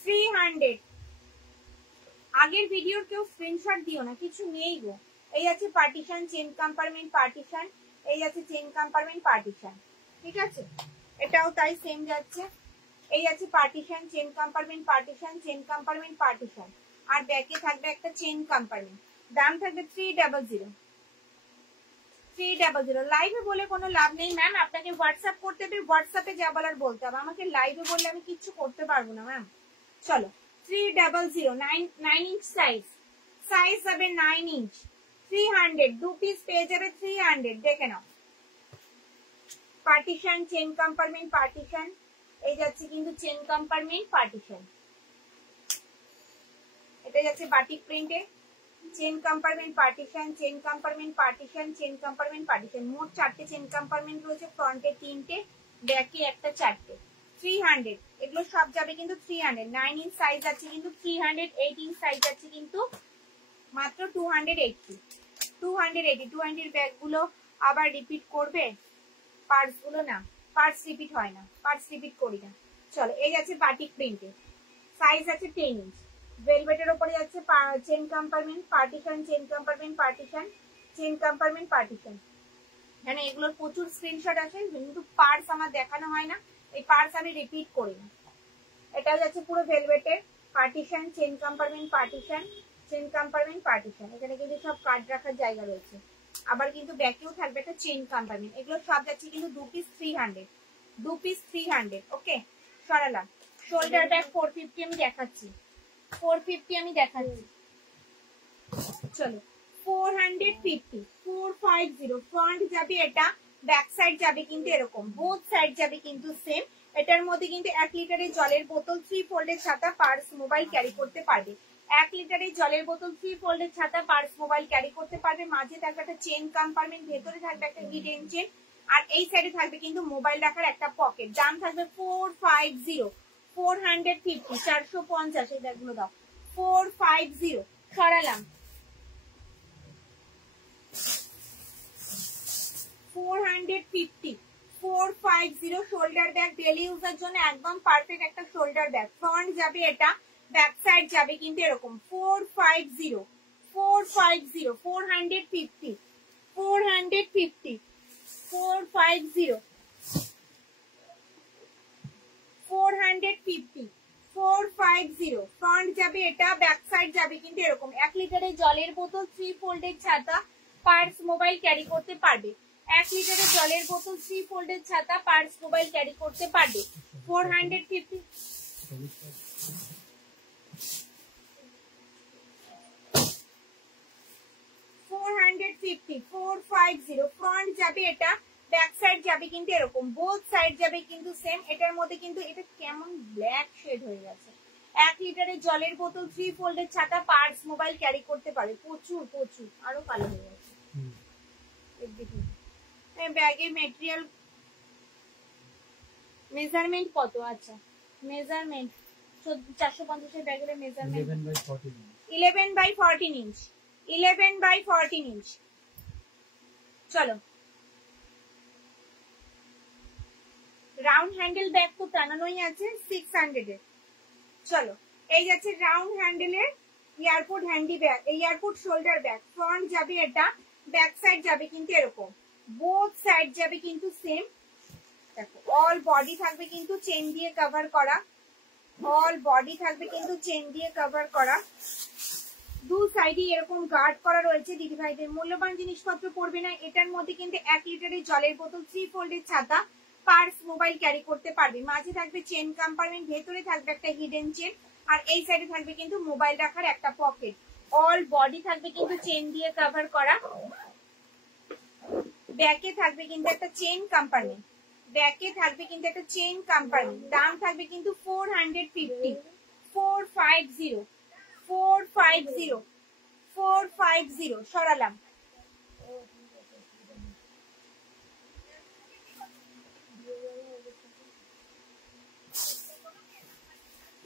300। আগের ভিডিওর কেউ স্ক্রিনশট দিও না, কিছু নেই গো। এই আছে পার্টিশন, চেন কম্পার্টমেন্ট, পার্টিশন, এই আছে চেন কম্পার্টমেন্ট, পার্টিশন, ঠিক আছে? এটাও তাই সেম যাচ্ছে। এই আছে partition, chain compartment, partition, chain compartment, partition, আর ব্যাকে থাকবে একটা চেন কম্পার্টমেন্ট। দাম থাকবে 300। লাইভে বলে কোনো লাভ নেই ম্যাম, আপনাকে হোয়াটসঅ্যাপ করতে হবে, হোয়াটসঅ্যাপে যা বলার বলতে হবে, আমাকে লাইভে বললে আমি কিচ্ছু করতে পারবো না ম্যাম। চলো 300, 9 ইঞ্চ সাইজ হবে 9 ইঞ্চ, 300। 2 পিস পেয়ে যাবে 300, দেখে নাও। পার্টিশন, চেন কম্পার্টমেন্ট, পার্টিশন, এই যাচ্ছে কিন্তু চেন কম্পার্টমেন্ট, পার্টিশন, এটা যাচ্ছে বাটিক প্রিন্টে, chain compartment, partition, chain compartment, partition, chain compartment, partition, মোট 4টে চেন কম্পার্টমেন্ট রয়েছে, ফ্রন্টে 3টে, ব্যাকে একটা, 4টে, 300। এগুলো সব যাবে কিন্তু 300। 9 ইঞ্চ সাইজ আছে কিন্তু 300, 8 ইঞ্চ সাইজ আছে কিন্তু মাত্র 280। 280 ব্যাগগুলো আবার রিপিট করবে, পার্স গুলো না, পার্স রিপিট হয় না, পার্স রিপিট করি না। চলো এই যাচ্ছে বাটিক প্রিন্টে, সাইজ আছে 10 ইঞ্চ, ভেলভেটের উপরে যাচ্ছে chain compartment partition, chain compartment partition, chain compartment partition. মানে এগুলোর প্রচুর স্ক্রিনশট আছে, কিন্তু পার্স আমার দেখানো হয় না, এই পার্স আমি রিপিট করি না। এটা যাচ্ছে পুরো ভেলভেটের partition, chain compartment partition, chain compartment partition. এখানে কিন্তু সব কার্ড রাখার জায়গা রয়েছে। আবার কিন্তু ব্যাকেও থাকবে একটা চেন কম্পার্টমেন্ট। এগুলো সব যাচ্ছে কিন্তু 2 পিস 300, 2 পিস 300। ওকে, সরালাম। শোল্ডার ব্যাগ 450 আমি দেখাচ্ছি, 450 আমি দেখাচ্ছি। চলো 450, 450 ফ্রন্ট যাবে এটা, ব্যাক সাইড যাবে কিন্তু এরকম, বোথ সাইড যাবে কিন্তু সেম। এটার মধ্যে কিন্তু 1 লিটারের জলের বোতল, 3 ফোল্ডের ছাতা, পার্স, মোবাইল ক্যারি করতে পারবে। 1 লিটারের জলের বোতল, 3 ফোল্ডের ছাতা, পার্স, মোবাইল ক্যারি করতে পারবে। মাঝে থাকবে একটা চেন কম্পার্টমেন্ট, ভেতরে থাকবে একটা হিডেন চেন, আর এই সাইডে থাকবে কিন্তু মোবাইল রাখার একটা পকেট। দাম থাকবে 450, 450, 450। এই ব্যাগগুলো দাও, 450। সরালাম। 450, 450 শোল্ডার ব্যাগ, ডেলি ইউজের জন্য একদম পারফেক্ট একটা শোল্ডার ব্যাগ। ফ্রন্ট যাবে এটা, ব্যাক সাইড যাবে কিন্তু এরকম। 450, 450, 450, 450, 450, 450, 450 ফ্রন্ট যাবে এটা, ব্যাক সাইড যাবে কিন্তু এরকম। 1 লিটারের জলের বোতল, 3 ফোল্ডের ছাতা, পার্স, মোবাইল ক্যারি করতে পারবে। 1 লিটারের জলের বোতল, 3 ফোল্ডের ছাতা, পার্স, মোবাইল ক্যারি করতে পারবে। 450, 450, 450 ফ্রন্ট যাবে এটা, ব্যাক সাইড যাবে কিন্তু এরকম, বোথ সাইড যাবে কিন্তু সেম। এটার মধ্যে কিন্তু এটা কেমন ব্ল্যাক শেড হয়ে গেছে। 1 লিটারের জলের বোতল, 3 ফোল্ডের ছাতা, পার্স, মোবাইল ক্যারি করতে পারে। প্রচুর প্রচুর, আরো কালো হয়ে গেছে। ব্যাগের মেটেরিয়াল মেজারমেন্ট কত? আচ্ছা মেজারমেন্ট 450 এর ব্যাগের measurement 11 by 14 inch, 11 by 14 inch. চলো রাউন্ড হ্যান্ডেল ব্যাগ তো টানানোই আছে 600 এর। চলো এই যাচ্ছে রাউন্ড হ্যান্ডেলের airport handy bag, airport shoulder bag. Front যাবে এটা, ব্যাক সাইড যাবে কিন্তু এরকম, বোথ সাইড যাবে কিন্তু সেম। দেখো অল বডি থাকবে কিন্তু চেন দিয়ে কভার করা, অল বডি থাকবে কিন্তু চেন দিয়ে কভার করা। দু সাইডে এরকম গার্ড করা রয়েছে। দিদি ভাইদের মূল্যবান জিনিসপত্র পড়বে না। এটার মধ্যে কিন্তু 1 লিটারের জলের বোতল, 3 ফোল্ডের ছাতা, পার্স, মোবাইল ক্যারি করতে পারবে। মাঝে থাকবে চেন কম্পার্টমেন্ট, ভেতরে থাকবে একটা হিডেন চেন, আর এই সাইডে থাকবে কিন্তু মোবাইল রাখার একটা পকেট। অল বডি থাকবে কিন্তু চেন দিয়ে কভার করা। ব্যাকে থাকবে কিন্তু একটা চেন কম্পার্টমেন্ট, ব্যাকে থাকবে কিন্তু একটা চেন কম্পার্টমেন্ট। দাম থাকবে কিন্তু 450, 450, 450, 450। সরালাম।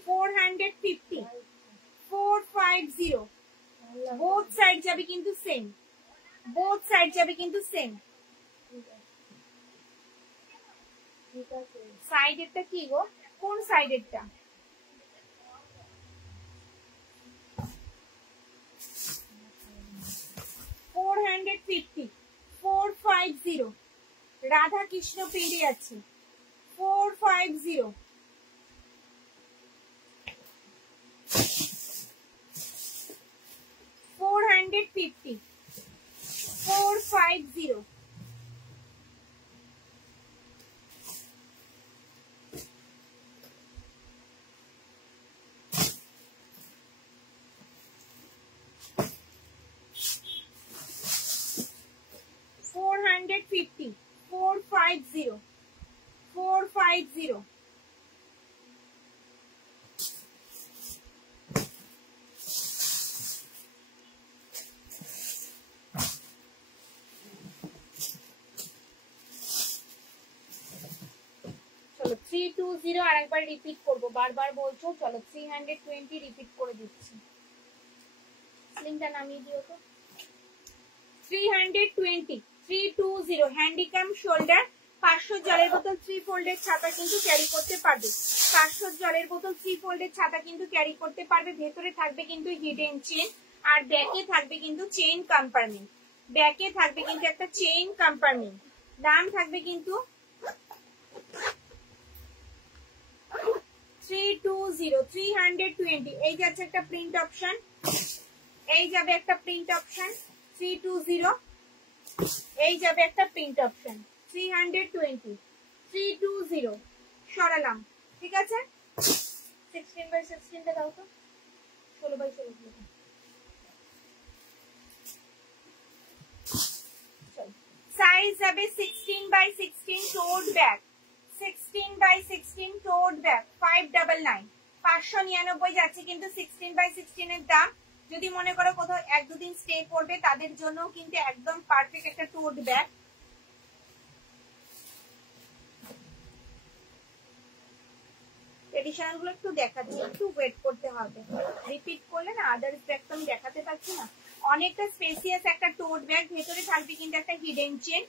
450, 450 বোথ সাইড যাবে কিন্তু সেম, বোথ সাইড যাবে কিন্তু সেম। সাইডেরটা কি গো? কোন সাইডেরটা? $450, 450 রাধা কৃষ্ণ পেরে আছে 450। $450, 450 450, 450, 450 চলো 320 আরেকবার রিপিট করবো, বারবার বলছো। চলো 320 রিপিট করে দিচ্ছি। স্লিংটা নামিয়ে দিও তো। 320, 320 হ্যান্ডিক্যাম শোল্ডার, 500 জলের বোতল 3 ফোল্ডের ছাতা কিন্তু ক্যারি করতে পারবে। 500 জলের বোতল 3 ফোল্ডের ছাতা কিন্তু ক্যারি করতে পারবে। ভেতরে থাকবে কিন্তু হিডেন চেন, আর ব্যাকে থাকবে কিন্তু চেইন কম্পার্টমেন্ট। ব্যাকে থাকবে কিন্তু একটা চেইন কম্পার্টমেন্ট। দাম থাকবে কিন্তু 320 এই যাচ্ছে একটা প্রিন্ট অপশন, এই যাবে একটা প্রিন্ট অপশন 320, এই যাবে একটা প্রিন্ট অপশন 320 সরালাম। ঠিক আছে, 16x16 দাও তো, 16x16 সাইজ যাবে 16x16 টোট ব্যাগ, 16x16 টোট ব্যাগ 599, 599 যাচ্ছে কিন্তু 16x16 এর দাম। যদি মনে করো কোথাও 1-2 দিন স্টে করবে তাদের জন্য কিন্তু একদম পারফেক্ট একটা টোট ব্যাগ। ট্রেডিশনাল গুলো একটু দেখাচ্ছি, একটু ওয়েট করতে হবে, রিপিট করলে না আদার্স ব্যাগ তো আমি দেখাতে পারছি না। অনেকটা স্পেসিয়াস একটা টোট ব্যাগ, ভেতরে থাকবে কিন্তু একটা হিডেন চেন,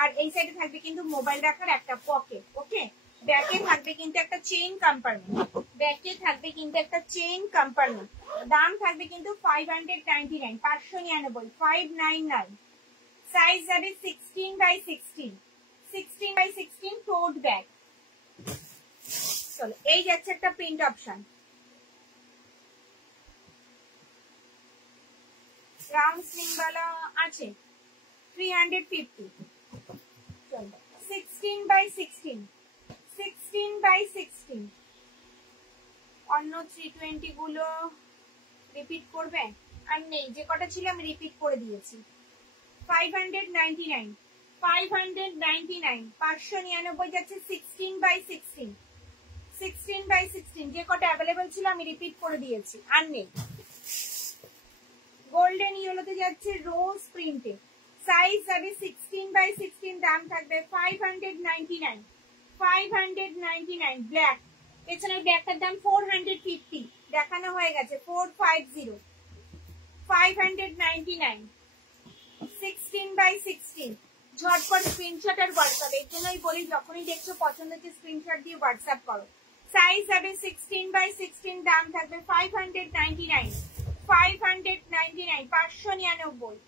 আর এই সাইডে থাকবে কিন্তু মোবাইল রাখার একটা পকেট। ওকে, ব্যাকে থাকবে কিন্তু একটা চেইন কম্পার্টমেন্ট, ব্যাকে থাকবে কিন্তু একটা চেইন কম্পার্টমেন্ট। দাম থাকবে কিন্তু 599, 599, 599। সাইজ যাবে 16x16, 16x16 টোট ব্যাগ। চলো, এই যাচ্ছে একটা প্রিন্ট অপশন, রাউন্ড স্লিং वाला আছে 350। চলো 16x16, 16x16। অন্য 320 গুলো রিপিট করবে, আর নেই, যে কটা ছিল আমি রিপিট করে দিয়েছি। 599, 599, 599 যাচ্ছে 16x16, 16x16 যে কটা অ্যাভেলেবল ছিল আমি রিপিট করে দিয়েছি, আর নেই। গোল্ডেন ইয়েলোতে যাচ্ছে রোজ প্রিন্টে, সাইজ যাবে 16x16, দাম থাকবে 599, 599 ব্ল্যাক। এছাড়া ব্ল্যাকটার দাম 450, দেখানো হয়ে গেছে 450, 599, 16x16। ঝটপট স্ক্রিনশট আর হোয়াটসঅ্যাপ, এর জন্যই বলি যখনই দেখছো পছন্দ হচ্ছে স্ক্রিনশট দিয়ে হোয়াটসঅ্যাপ করো। সাইজ যাবে 16x16, দাম থাকবে 599, 599, 599।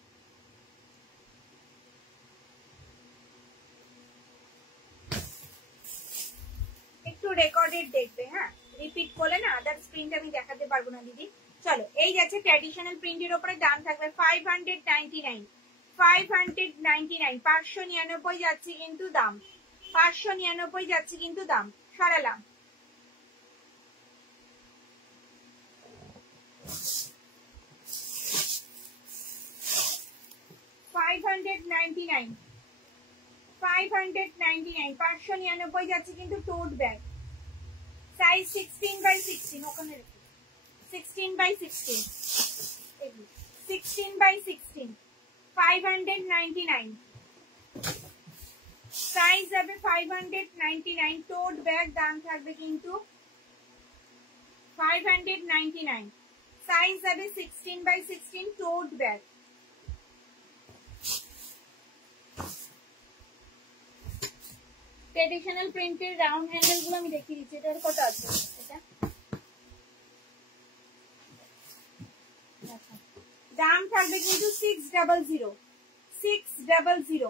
একটু রেকর্ডেড দেখবে, হ্যাঁ, রিপিট করলে না আদার্স প্রিন্ট আমি দেখাতে পারবো না দিদি। চলো, এই যাচ্ছে ট্র্যাডিশনাল প্রিন্টের উপরে, দাম থাকবে 599, 599, 599 যাচ্ছে কিন্তু দাম, 599 যাচ্ছে কিন্তু দাম। সরালাম। $599, 599 যাচ্ছে কিন্তু টোট ব্যাগ। সাইজ 16x16, ওখানে 16x16, 16x16, 599। সাইজ যাবে 599, টোট ব্যাগ, দাম থাকবে কিন্তু 599। সাইজ যাবে 16x16, টোট ব্যাগ। ট্রেডিশনাল প্রিন্টের রাউন্ড হ্যান্ডেল গুলো আমি দেখিয়ে দিচ্ছি, এটার কত আছে। এটা দাম থাকবে কিন্তু 600, 600,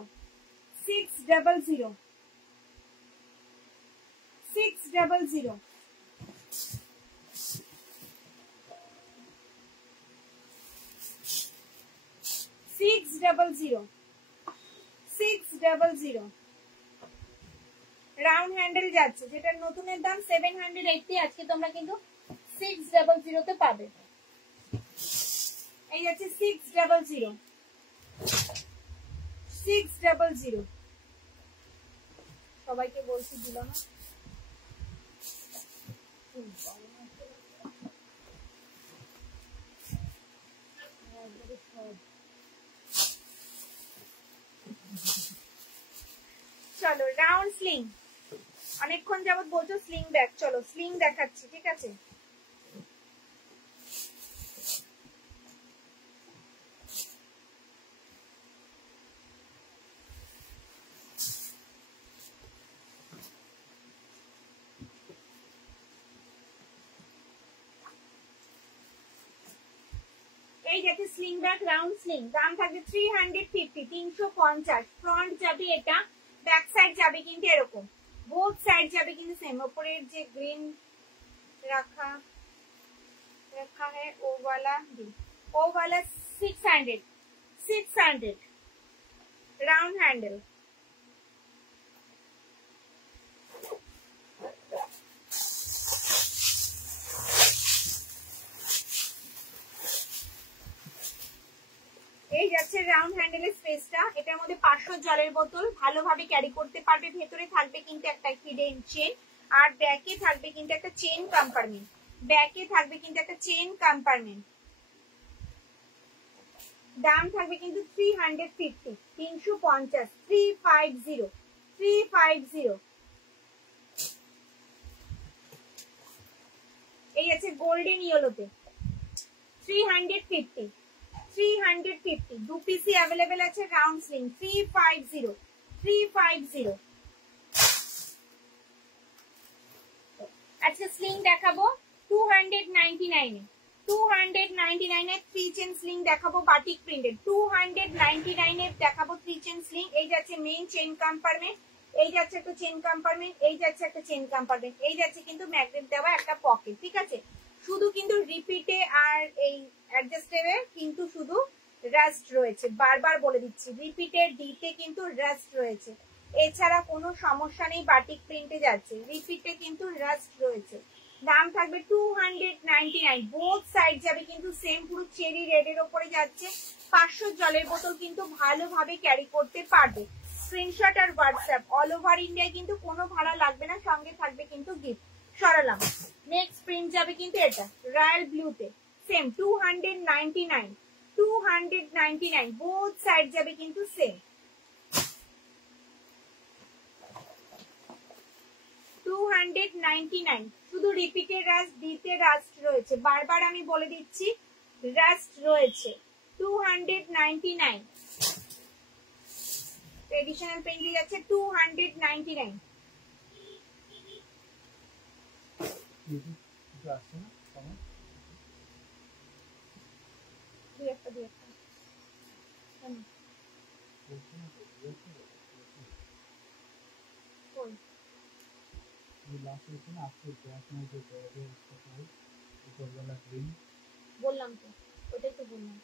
600, 600, 600, 600। রাউন্ড হ্যান্ডেল যাচ্ছে, যেটার নতুনের দাম 780, আজকে তোমরা কিন্তু 600 তে পাবে। এই যাচ্ছে 600, 600। সবাইকে বলছি দিল না। চলো, রাউন্ড স্লিং, অনেকক্ষণ যাবত বলছো স্লিং ব্যাগ, চলো স্লিং দেখাচ্ছি। ঠিক আছে, এই যাচ্ছে স্লিং ব্যাগ রাউন্ড স্লিং, দাম থাকবে 350, 350। ফ্রন্ট যাবে এটা, ব্যাক সাইড যাবে কিন্তু এরকম, বোথ সাইড যাবে কিন্তু সেম। উপরের যে গ্রিন रखा है वो वाला 600 राउंड हैंडल। এই যাচ্ছে রাউন্ড হ্যান্ডেলের স্পেসটা, এটার মধ্যে 500 জলের বোতল ভালোভাবে ক্যারি করতে পারবে। ভেতরে থাকবে কিন্তু একটা হিডেন চেন, আর ব্যাকে থাকবে কিন্তু একটা চেন কম্পার্টমেন্ট, ব্যাকে থাকবে কিন্তু একটা চেন কম্পার্টমেন্ট। দাম থাকবে কিন্তু 350, 350, 350, 350। এই আছে গোল্ডেন ইয়েলোতে 350, 350। 2 পিসই अवेलेबल আছে রাউন্ড স্লিং 350, 350। আচ্ছা স্লিং দেখাবো 299 এ, 299 এ 3 চেন স্লিং দেখাবো বাটিক প্রিন্টেড, 299 এ দেখাবো 3 চেন স্লিং। এই যাচ্ছে মেইন চেন কম্পার্টমেন্ট, এই যাচ্ছে একটা চেন কম্পার্টমেন্ট, এই যাচ্ছে একটা চেন কম্পার্টমেন্ট, এই যাচ্ছে কিন্তু ম্যাগনেট দেওয়া একটা পকেট। ঠিক আছে, শুধু কিন্তু রিপিটে আর এই অ্যাডজাস্টেবল কিন্তু শুধু রাস্ট রয়েছে, বারবার বলে দিচ্ছি রিপিটের ডিতে কিন্তু রাস্ট রয়েছে, এছাড়া কোনো সমস্যা নেই। বাটিক প্রিন্টে যাচ্ছে, রিপিটে কিন্তু রাস্ট রয়েছে। দাম থাকবে 299, বোথ সাইড যাবে কিন্তু সেম, পুরো চেরি রেড এর উপরে যাচ্ছে। 500 জলের বোতল কিন্তু ভালোভাবে ক্যারি করতে পারবে। স্ক্রিনশট আর হোয়াটসঅ্যাপ অল ওভার ইন্ডিয়ায় কিন্তু কোনো ভাড়া লাগবে না, সঙ্গে থাকবে কিন্তু গিফট। সরালাম। নেক্সট প্রিন্ট যাবে কিন্তু এটা রয়্যাল ব্লুতে, সেম 299, 299, বোথ সাইড যাবে কিন্তু সেম, 299। শুধু রিপিটের রাস্ট, ডিতে রাস্ট রয়েছে, বারবার আমি বলে দিচ্ছি রাস্ট রয়েছে। 299 ট্রেডিশনাল পেন্টি যাচ্ছে 299। বললাম তো, ওটাই তো বললাম।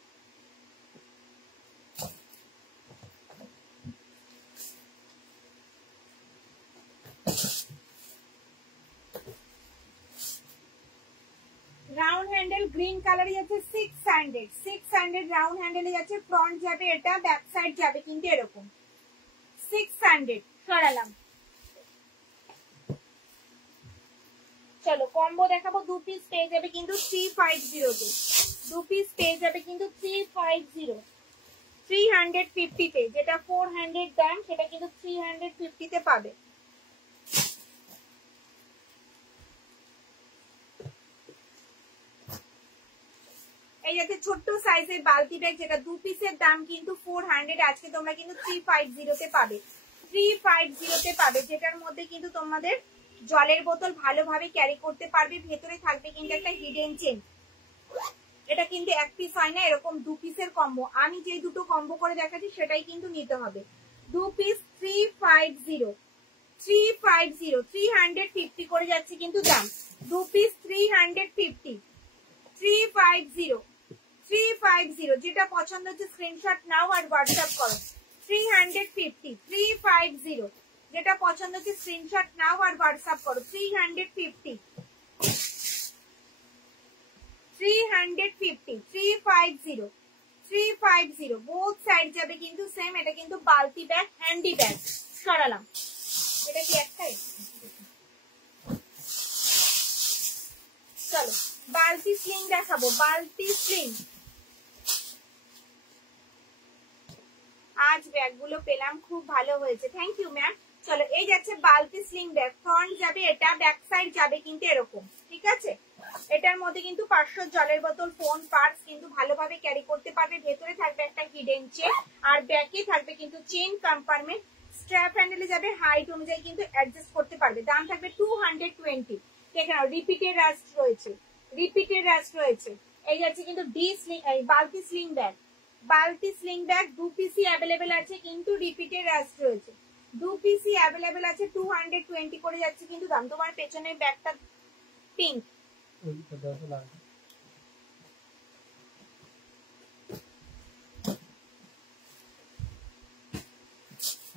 রাউন্ড হ্যান্ডেল গ্রিন কালারে যাচ্ছে 600, 600 রাউন্ড হ্যান্ডেলে যাচ্ছে। ফ্রন্ট যাবে এটা, ব্যাক সাইড যাবে কিন্তু এরকম 600। সরালাম। চলো কম্বো দেখাবো, 2 পিস পেয়ে যাবে কিন্তু 350 তে, 2 পিস পেয়ে যাবে কিন্তু 350, 350 তে। যেটা 400 দাম সেটা কিন্তু 350 তে পাবে। এই যাচ্ছে ছোট্ট সাইজের বালতি ব্যাগ, যেটা 2 পিসের দাম কিন্তু 400, আজকে তোমরা কিন্তু 350 তে পাবে, 350 তে পাবে। যেটার মধ্যে কিন্তু তোমাদের জলের বোতল ভালোভাবে ক্যারি করতে পারবে। ভেতরে থাকবে কিন্তু একটা হিডেন চেন। এটা কিন্তু এক পিস হয় না, এরকম 2 পিসের কম্বো। আমি যে দুটো কম্বো করে দেখাচ্ছি সেটাই কিন্তু নিতে হবে। 2 পিস 350, 350, 350 করে যাচ্ছে কিন্তু দাম। 2 পিস 350, 350, 350। যেটা পছন্দ হচ্ছে স্ক্রিনশট নাও আর হোয়াটসঅ্যাপ করো। 350, 350। যেটা পছন্দ হচ্ছে স্ক্রিনশট নাও আর হোয়াটসঅ্যাপ করো। 350, 350, 350, 350। বোথ সাইড যাবে কিন্তু সেম। এটা কিন্তু বালতি ব্যাগ, হ্যান্ডি ব্যাগ। সরালাম। এটা কি একটাই? চলো বালতি স্লিং দেখাবো, বালতি স্লিং। আজ ব্যাগগুলো পেলাম, খুব ভালো হয়েছে, থ্যাংক ইউ ম্যাম। চলো এই যাচ্ছে বালতি স্লিং ব্যাগ। ফ্রন্ট যাবে এটা, ব্যাক সাইড যাবে কিন্তু এরকম। ঠিক আছে, এটার মধ্যে কিন্তু 500 জলের বোতল, ফোন, পার্স কিন্তু ভালোভাবে ক্যারি করতে পারবে। ভেতরে থাকবে একটা হিডেন চেন, আর ব্যাকে থাকবে কিন্তু চেন কম্পার্টমেন্ট। স্ট্র্যাপ হ্যান্ডেলে যাবে, হাইট অনুযায়ী কিন্তু অ্যাডজাস্ট করতে পারবে। দাম থাকবে 220। দেখে নাও রিপিটের রাস্ট রয়েছে, রিপিটের রাস্ট রয়েছে। এই যাচ্ছে কিন্তু ডি স্লিং, বালতি স্লিং ব্যাগ। বালতি স্লিং ব্যাগ 2 পিসি অ্যাভেলেবেল আছে, কিন্তু রিপিটেড রাস্ট রয়েছে। 2 পিসি অ্যাভেলেবেল আছে, 220 করে যাচ্ছে কিন্তু দাম। তোমার পেছনের ব্যাগটা পিঙ্ক,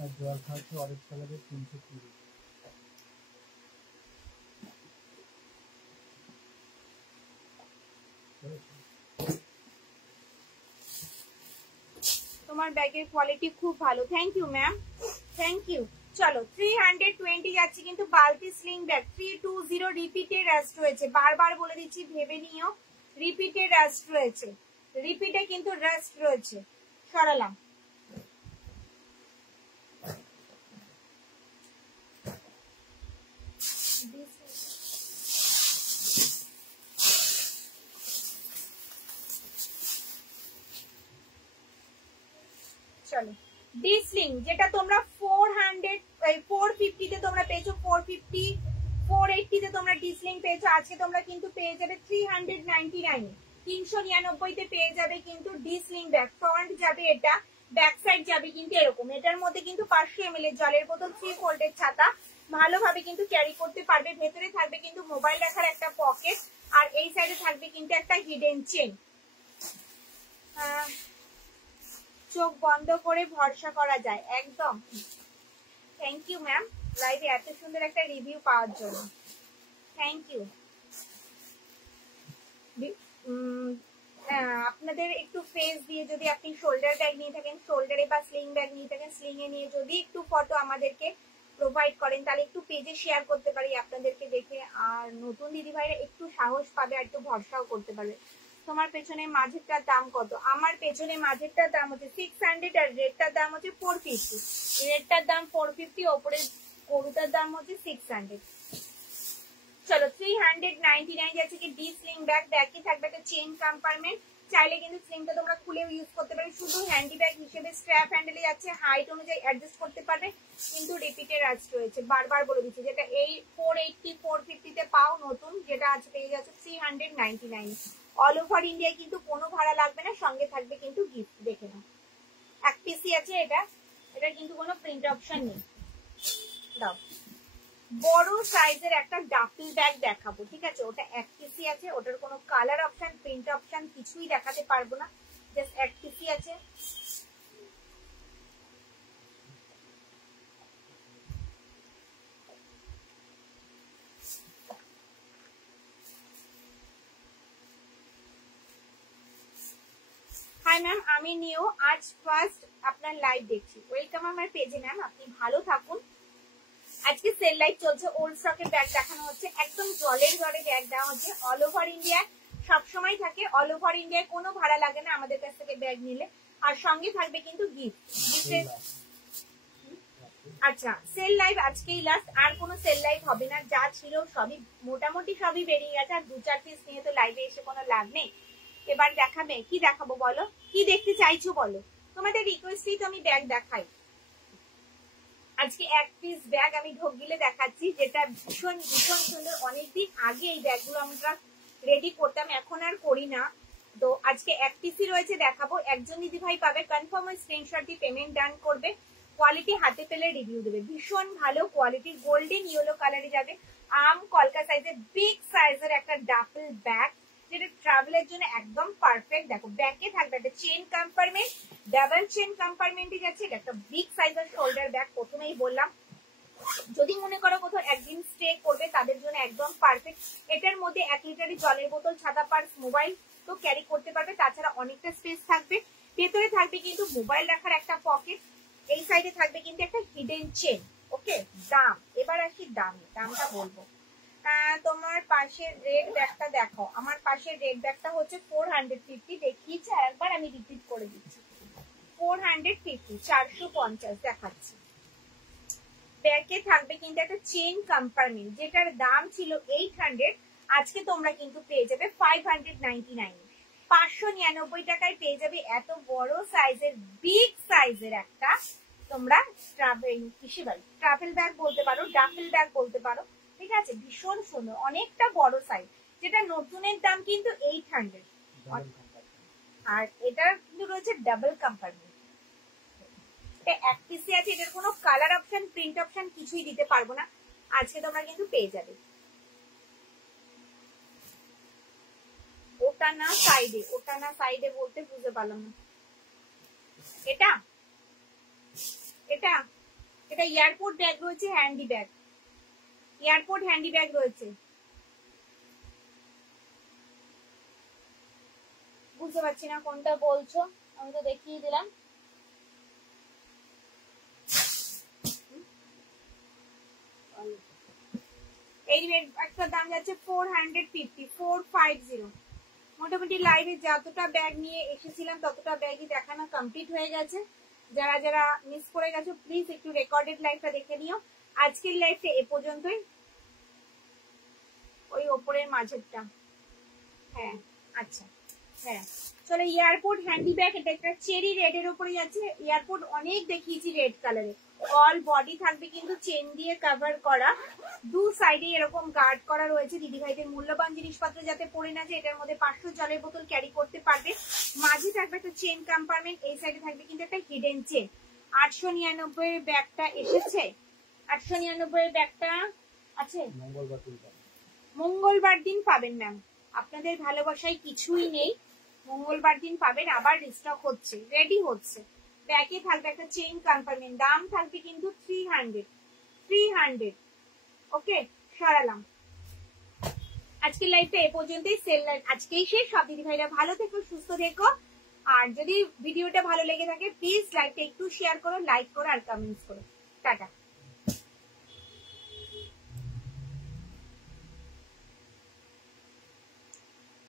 আর জল খাচ্ছে অরেঞ্জ কালারের 320। তোমার ব্যাগের কোয়ালিটি খুব ভালো। Thank you ma'am, thank you. চলো 320 যাচ্ছে কিন্তু বালতি স্লিং ব্যাগ 320 রিপিটেড রাস্ট রয়েছে। বারবার বলে দিচ্ছি, ভেবে নিও, রিপিটেড রাস্ট রয়েছে, রিপিটে কিন্তু রাস্ট রয়েছে। সরালাম। চলো ডি স্লিং, যেটা তোমরা 450 তে তোমরা পেয়েছো, 450 480 তে তোমরা ডি স্লিং পেয়েছো, আজকে তোমরা কিন্তু পেয়ে যাবে 399 399 তে পেয়ে যাবে কিন্তু ডি স্লিং ব্যাগ। ফ্রন্ট যাবে এটা, ব্যাক সাইড যাবে কিন্তু এরকম। এটার মধ্যে কিন্তু 500 ml এর জলের বোতল, 3 ফোল্ডের ছাতা, ভালোভাবে কিন্তু ক্যারি করতে পারবে। ভেতরে থাকবে কিন্তু মোবাইল রাখার একটা পকেট, আর এই সাইডে থাকবে কিন্তু একটা হিডেন চেন। চোখ বন্ধ করে ভরসা করা যায়, একদম। থ্যাংক ইউ ম্যাম, লাইভে এত সুন্দর একটা রিভিউ পাওয়ার জন্য, থ্যাংক ইউ। আপনাদের একটু ফেস দিয়ে, যদি আপনি শোল্ডার ব্যাগ নিয়ে থাকেন, শোল্ডারে বা স্লিং ব্যাগ নিয়ে থাকেন, স্লিং এ নিয়ে যদি একটু ফটো আমাদেরকে প্রোভাইড করেন, তাহলে একটু পেজে শেয়ার করতে পারি আপনাদেরকে দেখে। আর নতুন দিদি ভাইরা একটু সাহস পাবে আর একটু ভরসাও করতে পারবে। তোমার পেছনে মাঝেরটার দাম কত? আমার পেছনে মাঝেরটার দাম হচ্ছে 600 আর রেডটার দাম হচ্ছে 450। রেডটার দাম 450, ওপরে গরুটার দাম হচ্ছে 600। চলো 399 যাচ্ছে কি ডি স্লিং ব্যাগ। ব্যাগে থাকবে একটা চেইন কম্পার্টমেন্ট, চাইলে কিন্তু স্লিংটা তোমরা খুলেও ইউজ করতে পারবে। শুধু হ্যান্ডি ব্যাগ হিসেবে স্ট্র্যাপ হ্যান্ডেলে যাচ্ছে, হাইট অনুযায়ী অ্যাডজাস্ট করতে পারবে, কিন্তু রিপিটের রাস্ট রয়েছে। বারবার বলে দিচ্ছি, যেটা এই 480 450 তে পাও নতুন, যেটা আজ পেয়ে যাচ্ছে 399। অল ওভার ইন্ডিয়ায় কিন্তু কোনো ভাড়া লাগবে না, সঙ্গে থাকবে কিন্তু গিফট। দেখে নাও, এক পিসি আছে এটা, এটা কিন্তু কোনো প্রিন্ট অপশন নেই। দাও, বড় সাইজের একটা ডাফেল ব্যাগ দেখাবো, ঠিক আছে? ওটা এক পিসি আছে, ওটার কোনো কালার অপশন প্রিন্ট অপশন কিছুই দেখাতে পারবো না, জাস্ট এক পিসি আছে। হাই ম্যাম, আমি নিও, আজ ফার্স্ট আপনার লাইভ দেখছি। ওয়েলকাম আমার পেজে ম্যাম, আপনি ভালো থাকুন। আজকে সেল লাইভ চলছে, ওল্ড স্টকের ব্যাগ দেখানো হচ্ছে, একদম জলের ঘরে ব্যাগ দেওয়া হচ্ছে। অল ওভার ইন্ডিয়া সবসময় থাকে, অল ওভার ইন্ডিয়ায় কোনো ভাড়া লাগে না আমাদের কাছ থেকে ব্যাগ নিলে, আর সঙ্গে থাকবে কিন্তু গিফট। আচ্ছা, সেল লাইভ আজকেই লাস্ট, আর কোনো সেল লাইভ হবে না। যা ছিল সবই মোটামুটি সবই বেরিয়ে গেছে, আর 2-4 পিস নিয়ে তো লাইভে এসে কোনো লাভ নেই। এবার দেখাবে, কি দেখাবো বলো, কি দেখতে চাইছো বলো? তোমাদের রিকোয়েস্টেই তো আমি ব্যাগ দেখাই। আজকে এক পিস ব্যাগ আমি ঢোক গিলে দেখাচ্ছি, যেটা ভীষণ ভীষণ সুন্দর। অনেকদিন আগে এই ব্যাগগুলো আমরা রেডি করতাম, এখন আর করি না। তো আজকে এক পিসই রয়েছে, দেখাবো। একজন দিদি ভাই পাবে, কনফার্ম স্ক্রিনশট দিয়ে পেমেন্ট ডান করবে, কোয়ালিটি হাতে পেলে রিভিউ দেবে। ভীষণ ভালো কোয়ালিটি, গোল্ডেন ইয়েলো কালারে যাবে। আম কলকা সাইজের, বিগ সাইজের একটা ডাফেল ব্যাগ, যেটা ট্রাভেলের জন্য একদম পারফেক্ট। দেখো, ব্যাগে থাকবে একটা চেন কম্পার্টমেন্ট, ডাবল চেন কম্পার্টমেন্টে যাচ্ছে। এটা একটা বিগ সাইজের শোল্ডার ব্যাগ, প্রথমেই বললাম। যদি মনে করো কোথাও একদিন স্টে করবে, তাদের জন্য একদম পারফেক্ট। এটার মধ্যে 1 লিটারের জলের বোতল, ছাতা, পার্স, মোবাইল তো ক্যারি করতে পারবে। তাছাড়া অনেকটা স্পেস থাকবে। ভেতরে থাকবে কিন্তু মোবাইল রাখার একটা পকেট, এই সাইডে থাকবে কিন্তু একটা হিডেন চেন। ওকে, দাম এবার আসি, দামটা বলবো। তোমার পাশের রেড ব্যাগটা দেখো, আমার পাশের রেড ব্যাগটা হচ্ছে 450, দেখিয়েছি একবার, আমি রিপিট করে দিচ্ছি। 450, 450 দেখাচ্ছি। ব্যাগে থাকবে কিন্তু একটা চেইন কম্পার্টমেন্ট, যেটার দাম ছিল 800, আজকে তোমরা কিন্তু পেয়ে যাবে 599, 599 টাকায় পেয়ে যাবে এত বড় সাইজের, বিগ সাইজের একটা তোমরা ট্রাভেল ব্যাগ বলতে পারো, ডাফেল ব্যাগ বলতে পারো, ঠিক আছে? ভীষণ সুন্দর, অনেকটা বড় সাইজ, যেটা নতুনের দাম কিন্তু 800, ডাবল কম্পার্টমেন্ট। আর এটা কিন্তু রয়েছে ডাবল কম্পার্টমেন্ট। এক পিসে আছে, এটার কোনো কালার অপশন প্রিন্ট অপশন কিছুই দিতে পারবো না, আজকে তোমরা কিন্তু পেয়ে যাবে। ওটা না সাইডে, ওটা না সাইডে বলতে বুঝতে পারলাম না। এটা এটা এটা এয়ারপোর্ট ব্যাগ রয়েছে, handy bag, airport handy bag রয়েছে, বুঝতে পারছি না কোনটা বলছো, আমি তো দেখিয়ে দিলাম। এই ব্যাগটার দাম যাচ্ছে 450। মোটামুটি লাইভে যতটা ব্যাগ নিয়ে এসেছিলাম ততটা ব্যাগই দেখানো কমপ্লিট হয়ে গেছে। যারা যারা মিস করে গেছো প্লিজ একটু রেকর্ডেড লাইভটা দেখে নিও। আজকের লাইভটা এ পর্যন্তই। ওই ওপরের মাঝেরটা, হ্যাঁ আচ্ছা হ্যাঁ চলো। এয়ারপোর্ট হ্যান্ডি ব্যাগ, এটা একটা চেরি রেড এর উপরে যাচ্ছে। এয়ারপোর্ট অনেক দেখিয়েছি রেড কালারে। অল বডি থাকবে কিন্তু চেন দিয়ে কভার করা, দু সাইডে এরকম গার্ড করা রয়েছে দিদিভাইদের মূল্যবান জিনিসপত্র যাতে পড়ে না যায়। এটার মধ্যে 500 জলের বোতল ক্যারি করতে পারবে। মাঝে থাকবে একটা চেন কম্পার্টমেন্ট, এই সাইডে থাকবে কিন্তু একটা হিডেন চেন। 899 এর ব্যাগটা এসেছে, 899 এর ব্যাগটা আছে। মঙ্গলবার দিন পাবেন ম্যাম, আপনাদের ভালোবাসায় কিছুই নেই, মঙ্গলবার দিন পাবেন। আবার রিস্টক হচ্ছে, রেডি হচ্ছে। ব্যাগে থাকবে একটা চেইন কম্পার্টমেন্ট, দাম থাকবে কিন্তু 300। ওকে সরালাম। আজকের লাইভটা এ পর্যন্তই, সেল লাইভ আজকেই শেষ। সব দিদি ভাইরা ভালো থেকো, সুস্থ থেকো। আর যদি ভিডিওটা ভালো লেগে থাকে প্লিজ লাইভটা একটু শেয়ার করো, লাইক করো আর কমেন্টস করো। টাটা।